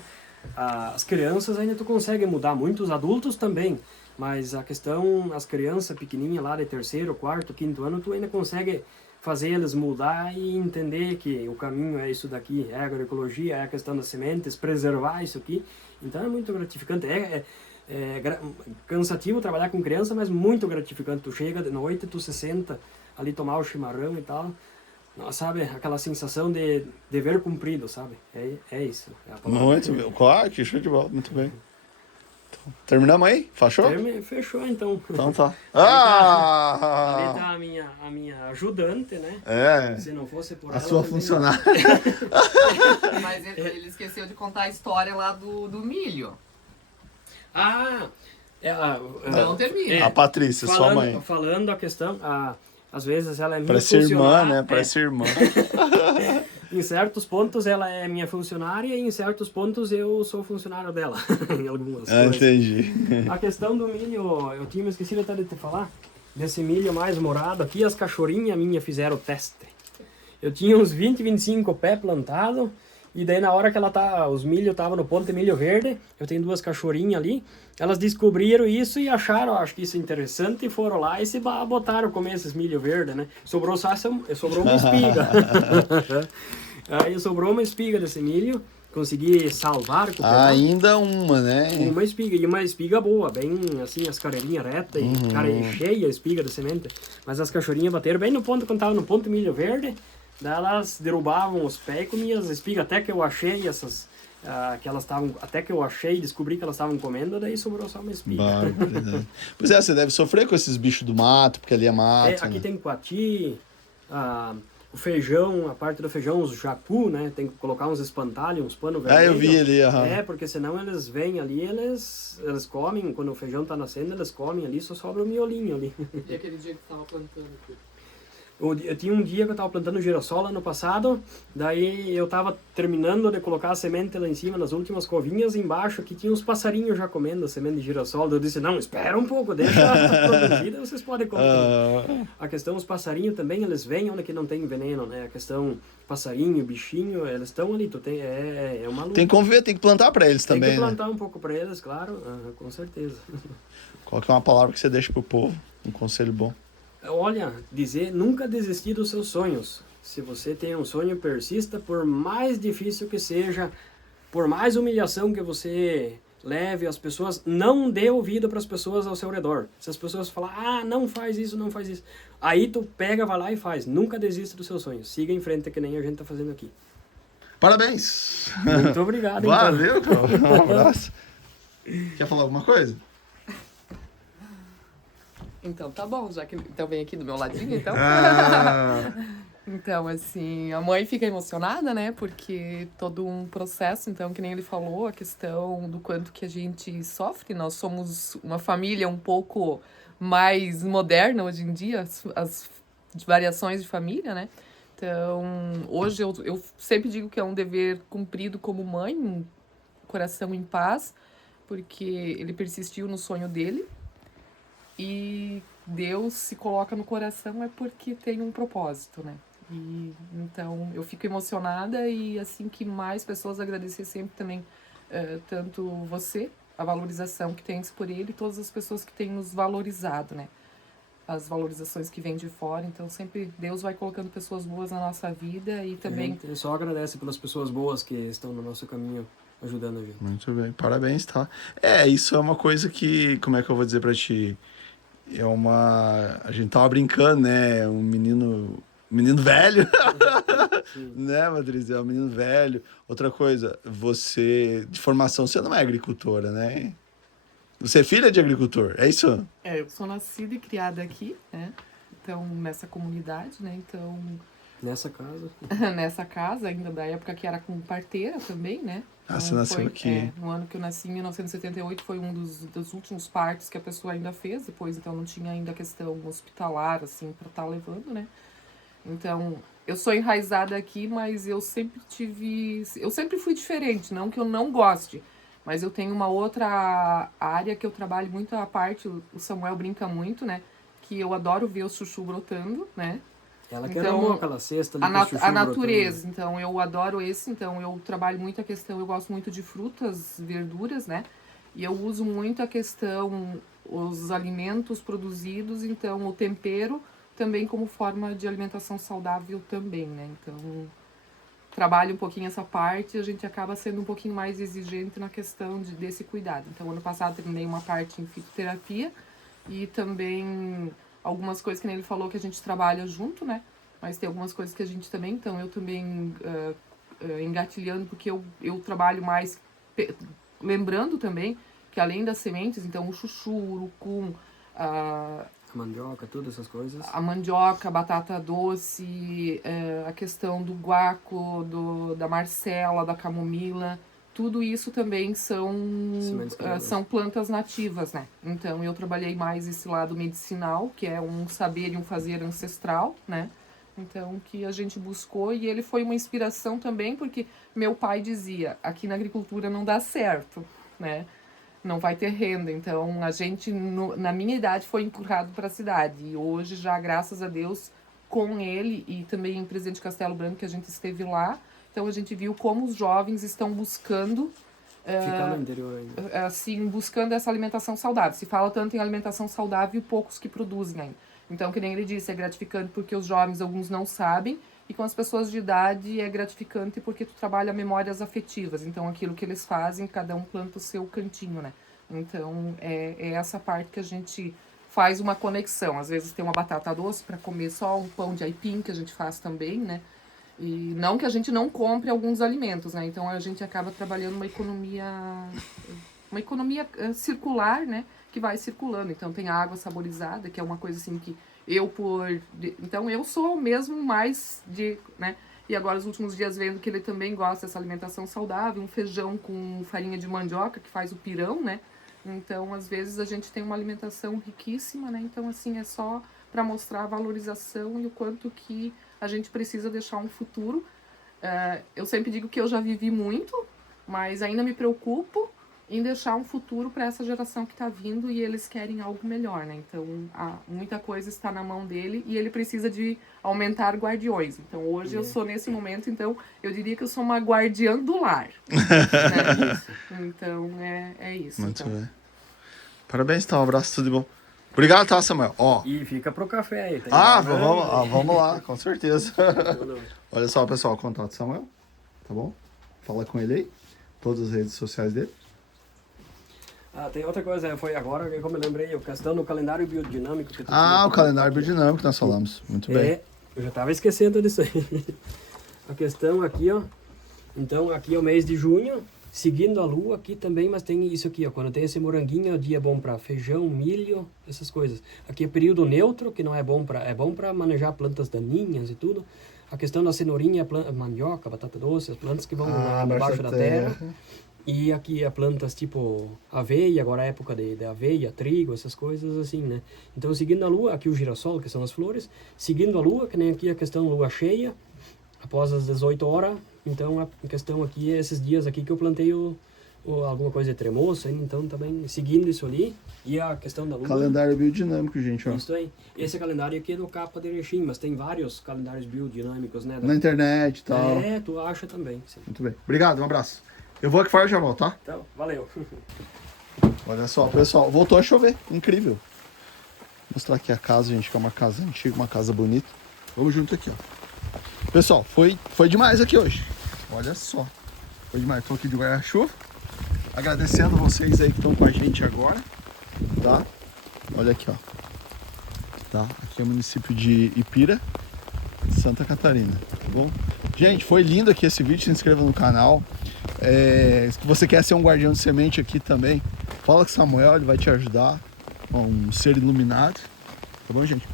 As crianças ainda tu consegue mudar muito, os adultos também. Mas a questão, as crianças pequenininhas lá de terceiro, quarto, quinto ano, tu ainda consegue fazer eles mudar e entender que o caminho é isso daqui, é a agroecologia, é a questão das sementes, preservar isso aqui. Então é muito gratificante. Cansativo trabalhar com criança, mas muito gratificante. Tu chega de noite, tu se senta ali tomar o chimarrão e tal. Sabe, aquela sensação de dever cumprido, sabe? É isso. É a palavra. Muito bem. Claro, que show de bola, muito bem. Então, terminamos aí? Fechou? Fechou, então. Então tá. Ali tá a minha ajudante, né? É. Se não fosse por A ela... sua funcionária. Mas ele esqueceu de contar a história lá do milho. Não termina. A Patrícia, sua mãe. Falando a questão, às vezes ela é minha Parece irmã, né? funcionária. Parece irmã. Em certos pontos ela é minha funcionária e em certos pontos eu sou funcionário dela. Em algumas coisas. Entendi. A questão do milho, eu tinha me esquecido até de te falar. Desse milho mais morado aqui, as cachorrinhas minhas fizeram o teste. Eu tinha uns 20, 25 pés plantados. E daí na hora que os milho estavam no ponto de milho verde, eu tenho 2 cachorrinhas ali, elas descobriram isso e acharam, acho que isso interessante, e foram lá e se botaram comer esses milho verde, né? Sobrou uma espiga. Aí sobrou uma espiga desse milho, consegui salvar, recuperar. Ainda uma, né? Uma espiga, e uma espiga boa, bem assim, as careirinhas retas, e cheia a espiga da semente. Mas as cachorrinhas bateram bem no ponto, quando tava no ponto de milho verde, daí elas derrubavam os pés e comiam as espigas, até que eu achei essas, que elas estavam, até que eu achei, descobri que elas estavam comendo, daí sobrou só uma espiga. Pois é, você deve sofrer com esses bichos do mato, porque ali é mato. Aqui né? tem coati, o feijão, a parte do feijão, os jacu, né? Tem que colocar uns espantalhos, uns panos vermelhos. Eu vi ali, Porque senão eles vêm ali, eles comem, quando o feijão tá nascendo, eles comem ali, só sobra o miolinho ali. E aquele dia que você tava plantando aqui? Eu tinha um dia que eu estava plantando girassol ano passado, daí eu estava terminando de colocar a semente lá em cima, nas últimas covinhas, embaixo aqui tinha uns passarinhos já comendo a semente de girassol. Eu disse, não, espera um pouco, deixa ela produzida, vocês podem comer. A questão, os passarinhos também, eles vêm onde que não tem veneno, né? A questão, passarinho, bichinho, eles estão ali, é uma luta. Tem que conviver, tem que plantar pra eles também, Tem que plantar né? um pouco para eles, claro, com certeza. Qual que é uma palavra que você deixa pro povo? Um conselho bom. Olha, nunca desistir dos seus sonhos. Se você tem um sonho, persista, por mais difícil que seja, por mais humilhação que você leve as pessoas, não dê ouvido para as pessoas ao seu redor. Se as pessoas falar, não faz isso, não faz isso. Aí tu pega, vai lá e faz. Nunca desista dos seus sonhos. Siga em frente, que nem a gente tá fazendo aqui. Parabéns! Muito obrigado. Valeu, então. Um abraço. Quer falar alguma coisa? Então tá bom, já que então vem aqui do meu ladinho, então. Então, assim, a mãe fica emocionada, né? Porque todo um processo, então, que nem ele falou, a questão do quanto que a gente sofre. Nós somos uma família um pouco mais moderna hoje em dia, as variações de família, né? Então, hoje eu sempre digo que é um dever cumprido como mãe, um coração em paz, porque ele persistiu no sonho dele. E Deus se coloca no coração é porque tem um propósito, né? E então eu fico emocionada e assim que mais pessoas agradecer sempre também, tanto você, a valorização que tens por ele e todas as pessoas que têm nos valorizado, né? As valorizações que vêm de fora, então sempre Deus vai colocando pessoas boas na nossa vida e também... A gente só agradece pelas pessoas boas que estão no nosso caminho ajudando a gente. Muito bem, parabéns, tá? Isso é uma coisa que, como é que eu vou dizer pra ti? é uma... A gente tava brincando, né? Um menino velho, né, Patrícia? É um menino velho. Outra coisa, você, de formação, você não é agricultora, né? Você é filha de agricultor, é isso? Eu sou nascida e criada aqui, né? Então, nessa comunidade, né? Então, Nessa casa. nessa casa, ainda da época que era com parteira também, né? Ah, você Então, nasceu aqui. no ano que eu nasci, em 1978, foi um dos últimos partos que a pessoa ainda fez. Depois, então, não tinha ainda questão hospitalar, assim, pra estar levando, né? Então, eu sou enraizada aqui, mas eu sempre tive... Eu sempre fui diferente, não que eu não goste. Mas eu tenho uma outra área que eu trabalho muito à parte, o Samuel brinca muito, né? Que eu adoro ver o chuchu brotando, né? Ela que Então, arrumou aquela cesta ali com o chuchu A brotando. natureza, então eu adoro esse, então eu trabalho muito a questão, eu gosto muito de frutas, verduras, né? E eu uso muito a questão, os alimentos produzidos, então o tempero também como forma de alimentação saudável também, né? Então, trabalho um pouquinho essa parte, a gente acaba sendo um pouquinho mais exigente na questão desse cuidado. Então, ano passado terminei uma parte em fitoterapia e também algumas coisas que nem ele falou que a gente trabalha junto, né? Mas tem algumas coisas que a gente também, então eu também engatilhando, porque eu trabalho mais lembrando também que além das sementes, então o chuchu, o urucum, A mandioca, todas essas coisas. a mandioca, a batata doce, a questão do guaco, da marcela, da camomila, tudo isso também são plantas nativas, né? Então eu trabalhei mais esse lado medicinal, que é um saber e um fazer ancestral, né? Então que a gente buscou e ele foi uma inspiração também, porque meu pai dizia, aqui na agricultura não dá certo, né? Não vai ter renda. Então, a gente, na minha idade, foi empurrado para a cidade. E hoje, já, graças a Deus, com ele e também em Presidente Castelo Branco, que a gente esteve lá, então a gente viu como os jovens estão buscando... Ficar no interior ainda. Assim, buscando essa alimentação saudável. Se fala tanto em alimentação saudável e poucos que produzem ainda. Então, que nem ele disse, é gratificante porque os jovens, alguns não sabem, e com as pessoas de idade é gratificante porque tu trabalha memórias afetivas. Então, aquilo que eles fazem, cada um planta o seu cantinho, né? Então, é essa parte que a gente faz uma conexão. Às vezes tem uma batata doce para comer só, um pão de aipim que a gente faz também, né? E não que a gente não compre alguns alimentos, né? Então, a gente acaba trabalhando uma economia circular, né? Que vai circulando. Então, tem a água saborizada, que é uma coisa assim que então, eu sou mesmo mais né? E agora, os últimos dias, vendo que ele também gosta dessa alimentação saudável, um feijão com farinha de mandioca, que faz o pirão, né? Então, às vezes, a gente tem uma alimentação riquíssima, né? Então, assim, é só para mostrar a valorização e o quanto que a gente precisa deixar um futuro. Eu sempre digo que eu já vivi muito, mas ainda me preocupo em deixar um futuro para essa geração que está vindo e eles querem algo melhor, né? Então, muita coisa está na mão dele e ele precisa de aumentar guardiões. Então, hoje eu sou nesse momento, então, eu diria que eu sou uma guardiã do lar. Né? Então, é isso. Muito então. bem. Parabéns, então. Um abraço, tudo de bom. Obrigado, tá, Samuel? Ó. E fica pro café aí. Tá Vamos lá, com certeza. Olha só, pessoal, contato Samuel, tá bom? Fala com ele aí, todas as redes sociais dele. Tem outra coisa, foi agora que eu me lembrei, a questão do calendário biodinâmico. Que O calendário biodinâmico que nós falamos, muito bem. Eu já estava esquecendo disso aí. A questão aqui, ó, então aqui é o mês de junho, seguindo a lua aqui também, mas tem isso aqui, ó, quando tem esse moranguinho, o dia é bom para feijão, milho, essas coisas. Aqui é período neutro, que não é bom para manejar plantas daninhas e tudo. A questão da cenourinha, mandioca, batata doce, as plantas que vão debaixo da terra. E aqui é plantas tipo aveia, agora é época de aveia, trigo, essas coisas assim, né? Então, seguindo a lua, aqui o girassol, que são as flores, seguindo a lua, que nem aqui a questão lua cheia, após as 18 horas, então a questão aqui é esses dias aqui que eu plantei alguma coisa de tremoço, então também seguindo isso ali, e a questão da lua. Calendário biodinâmico, gente, ó. Isso aí. Esse calendário aqui é do Capa de Erechim, mas tem vários calendários biodinâmicos, né? Na internet e tal. Tu acha também, sim. Muito bem. Obrigado, um abraço. Eu vou aqui fora e já volto, tá? Então, valeu. Olha só, pessoal, voltou a chover. Incrível. Vou mostrar aqui a casa, gente, que é uma casa antiga, uma casa bonita. Vamos junto aqui, ó. Pessoal, foi demais aqui hoje. Olha só. Foi demais. Tô aqui de guarda-chuva. Agradecendo vocês aí que estão com a gente agora. Tá? Olha aqui, ó. tá? Aqui é o município de Ipira, Santa Catarina, tá bom? Gente, foi lindo aqui esse vídeo, se inscreva no canal. Se você quer ser um guardião de semente aqui também, fala com o Samuel, ele vai te ajudar. Um ser iluminado, tá bom, gente?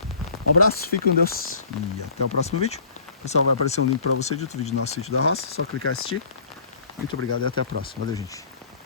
Um abraço, fique com Deus e até o próximo vídeo. Pessoal, vai aparecer um link para você de outro vídeo do nosso sítio da roça, só clicar e assistir. Muito obrigado e até a próxima. Valeu, gente.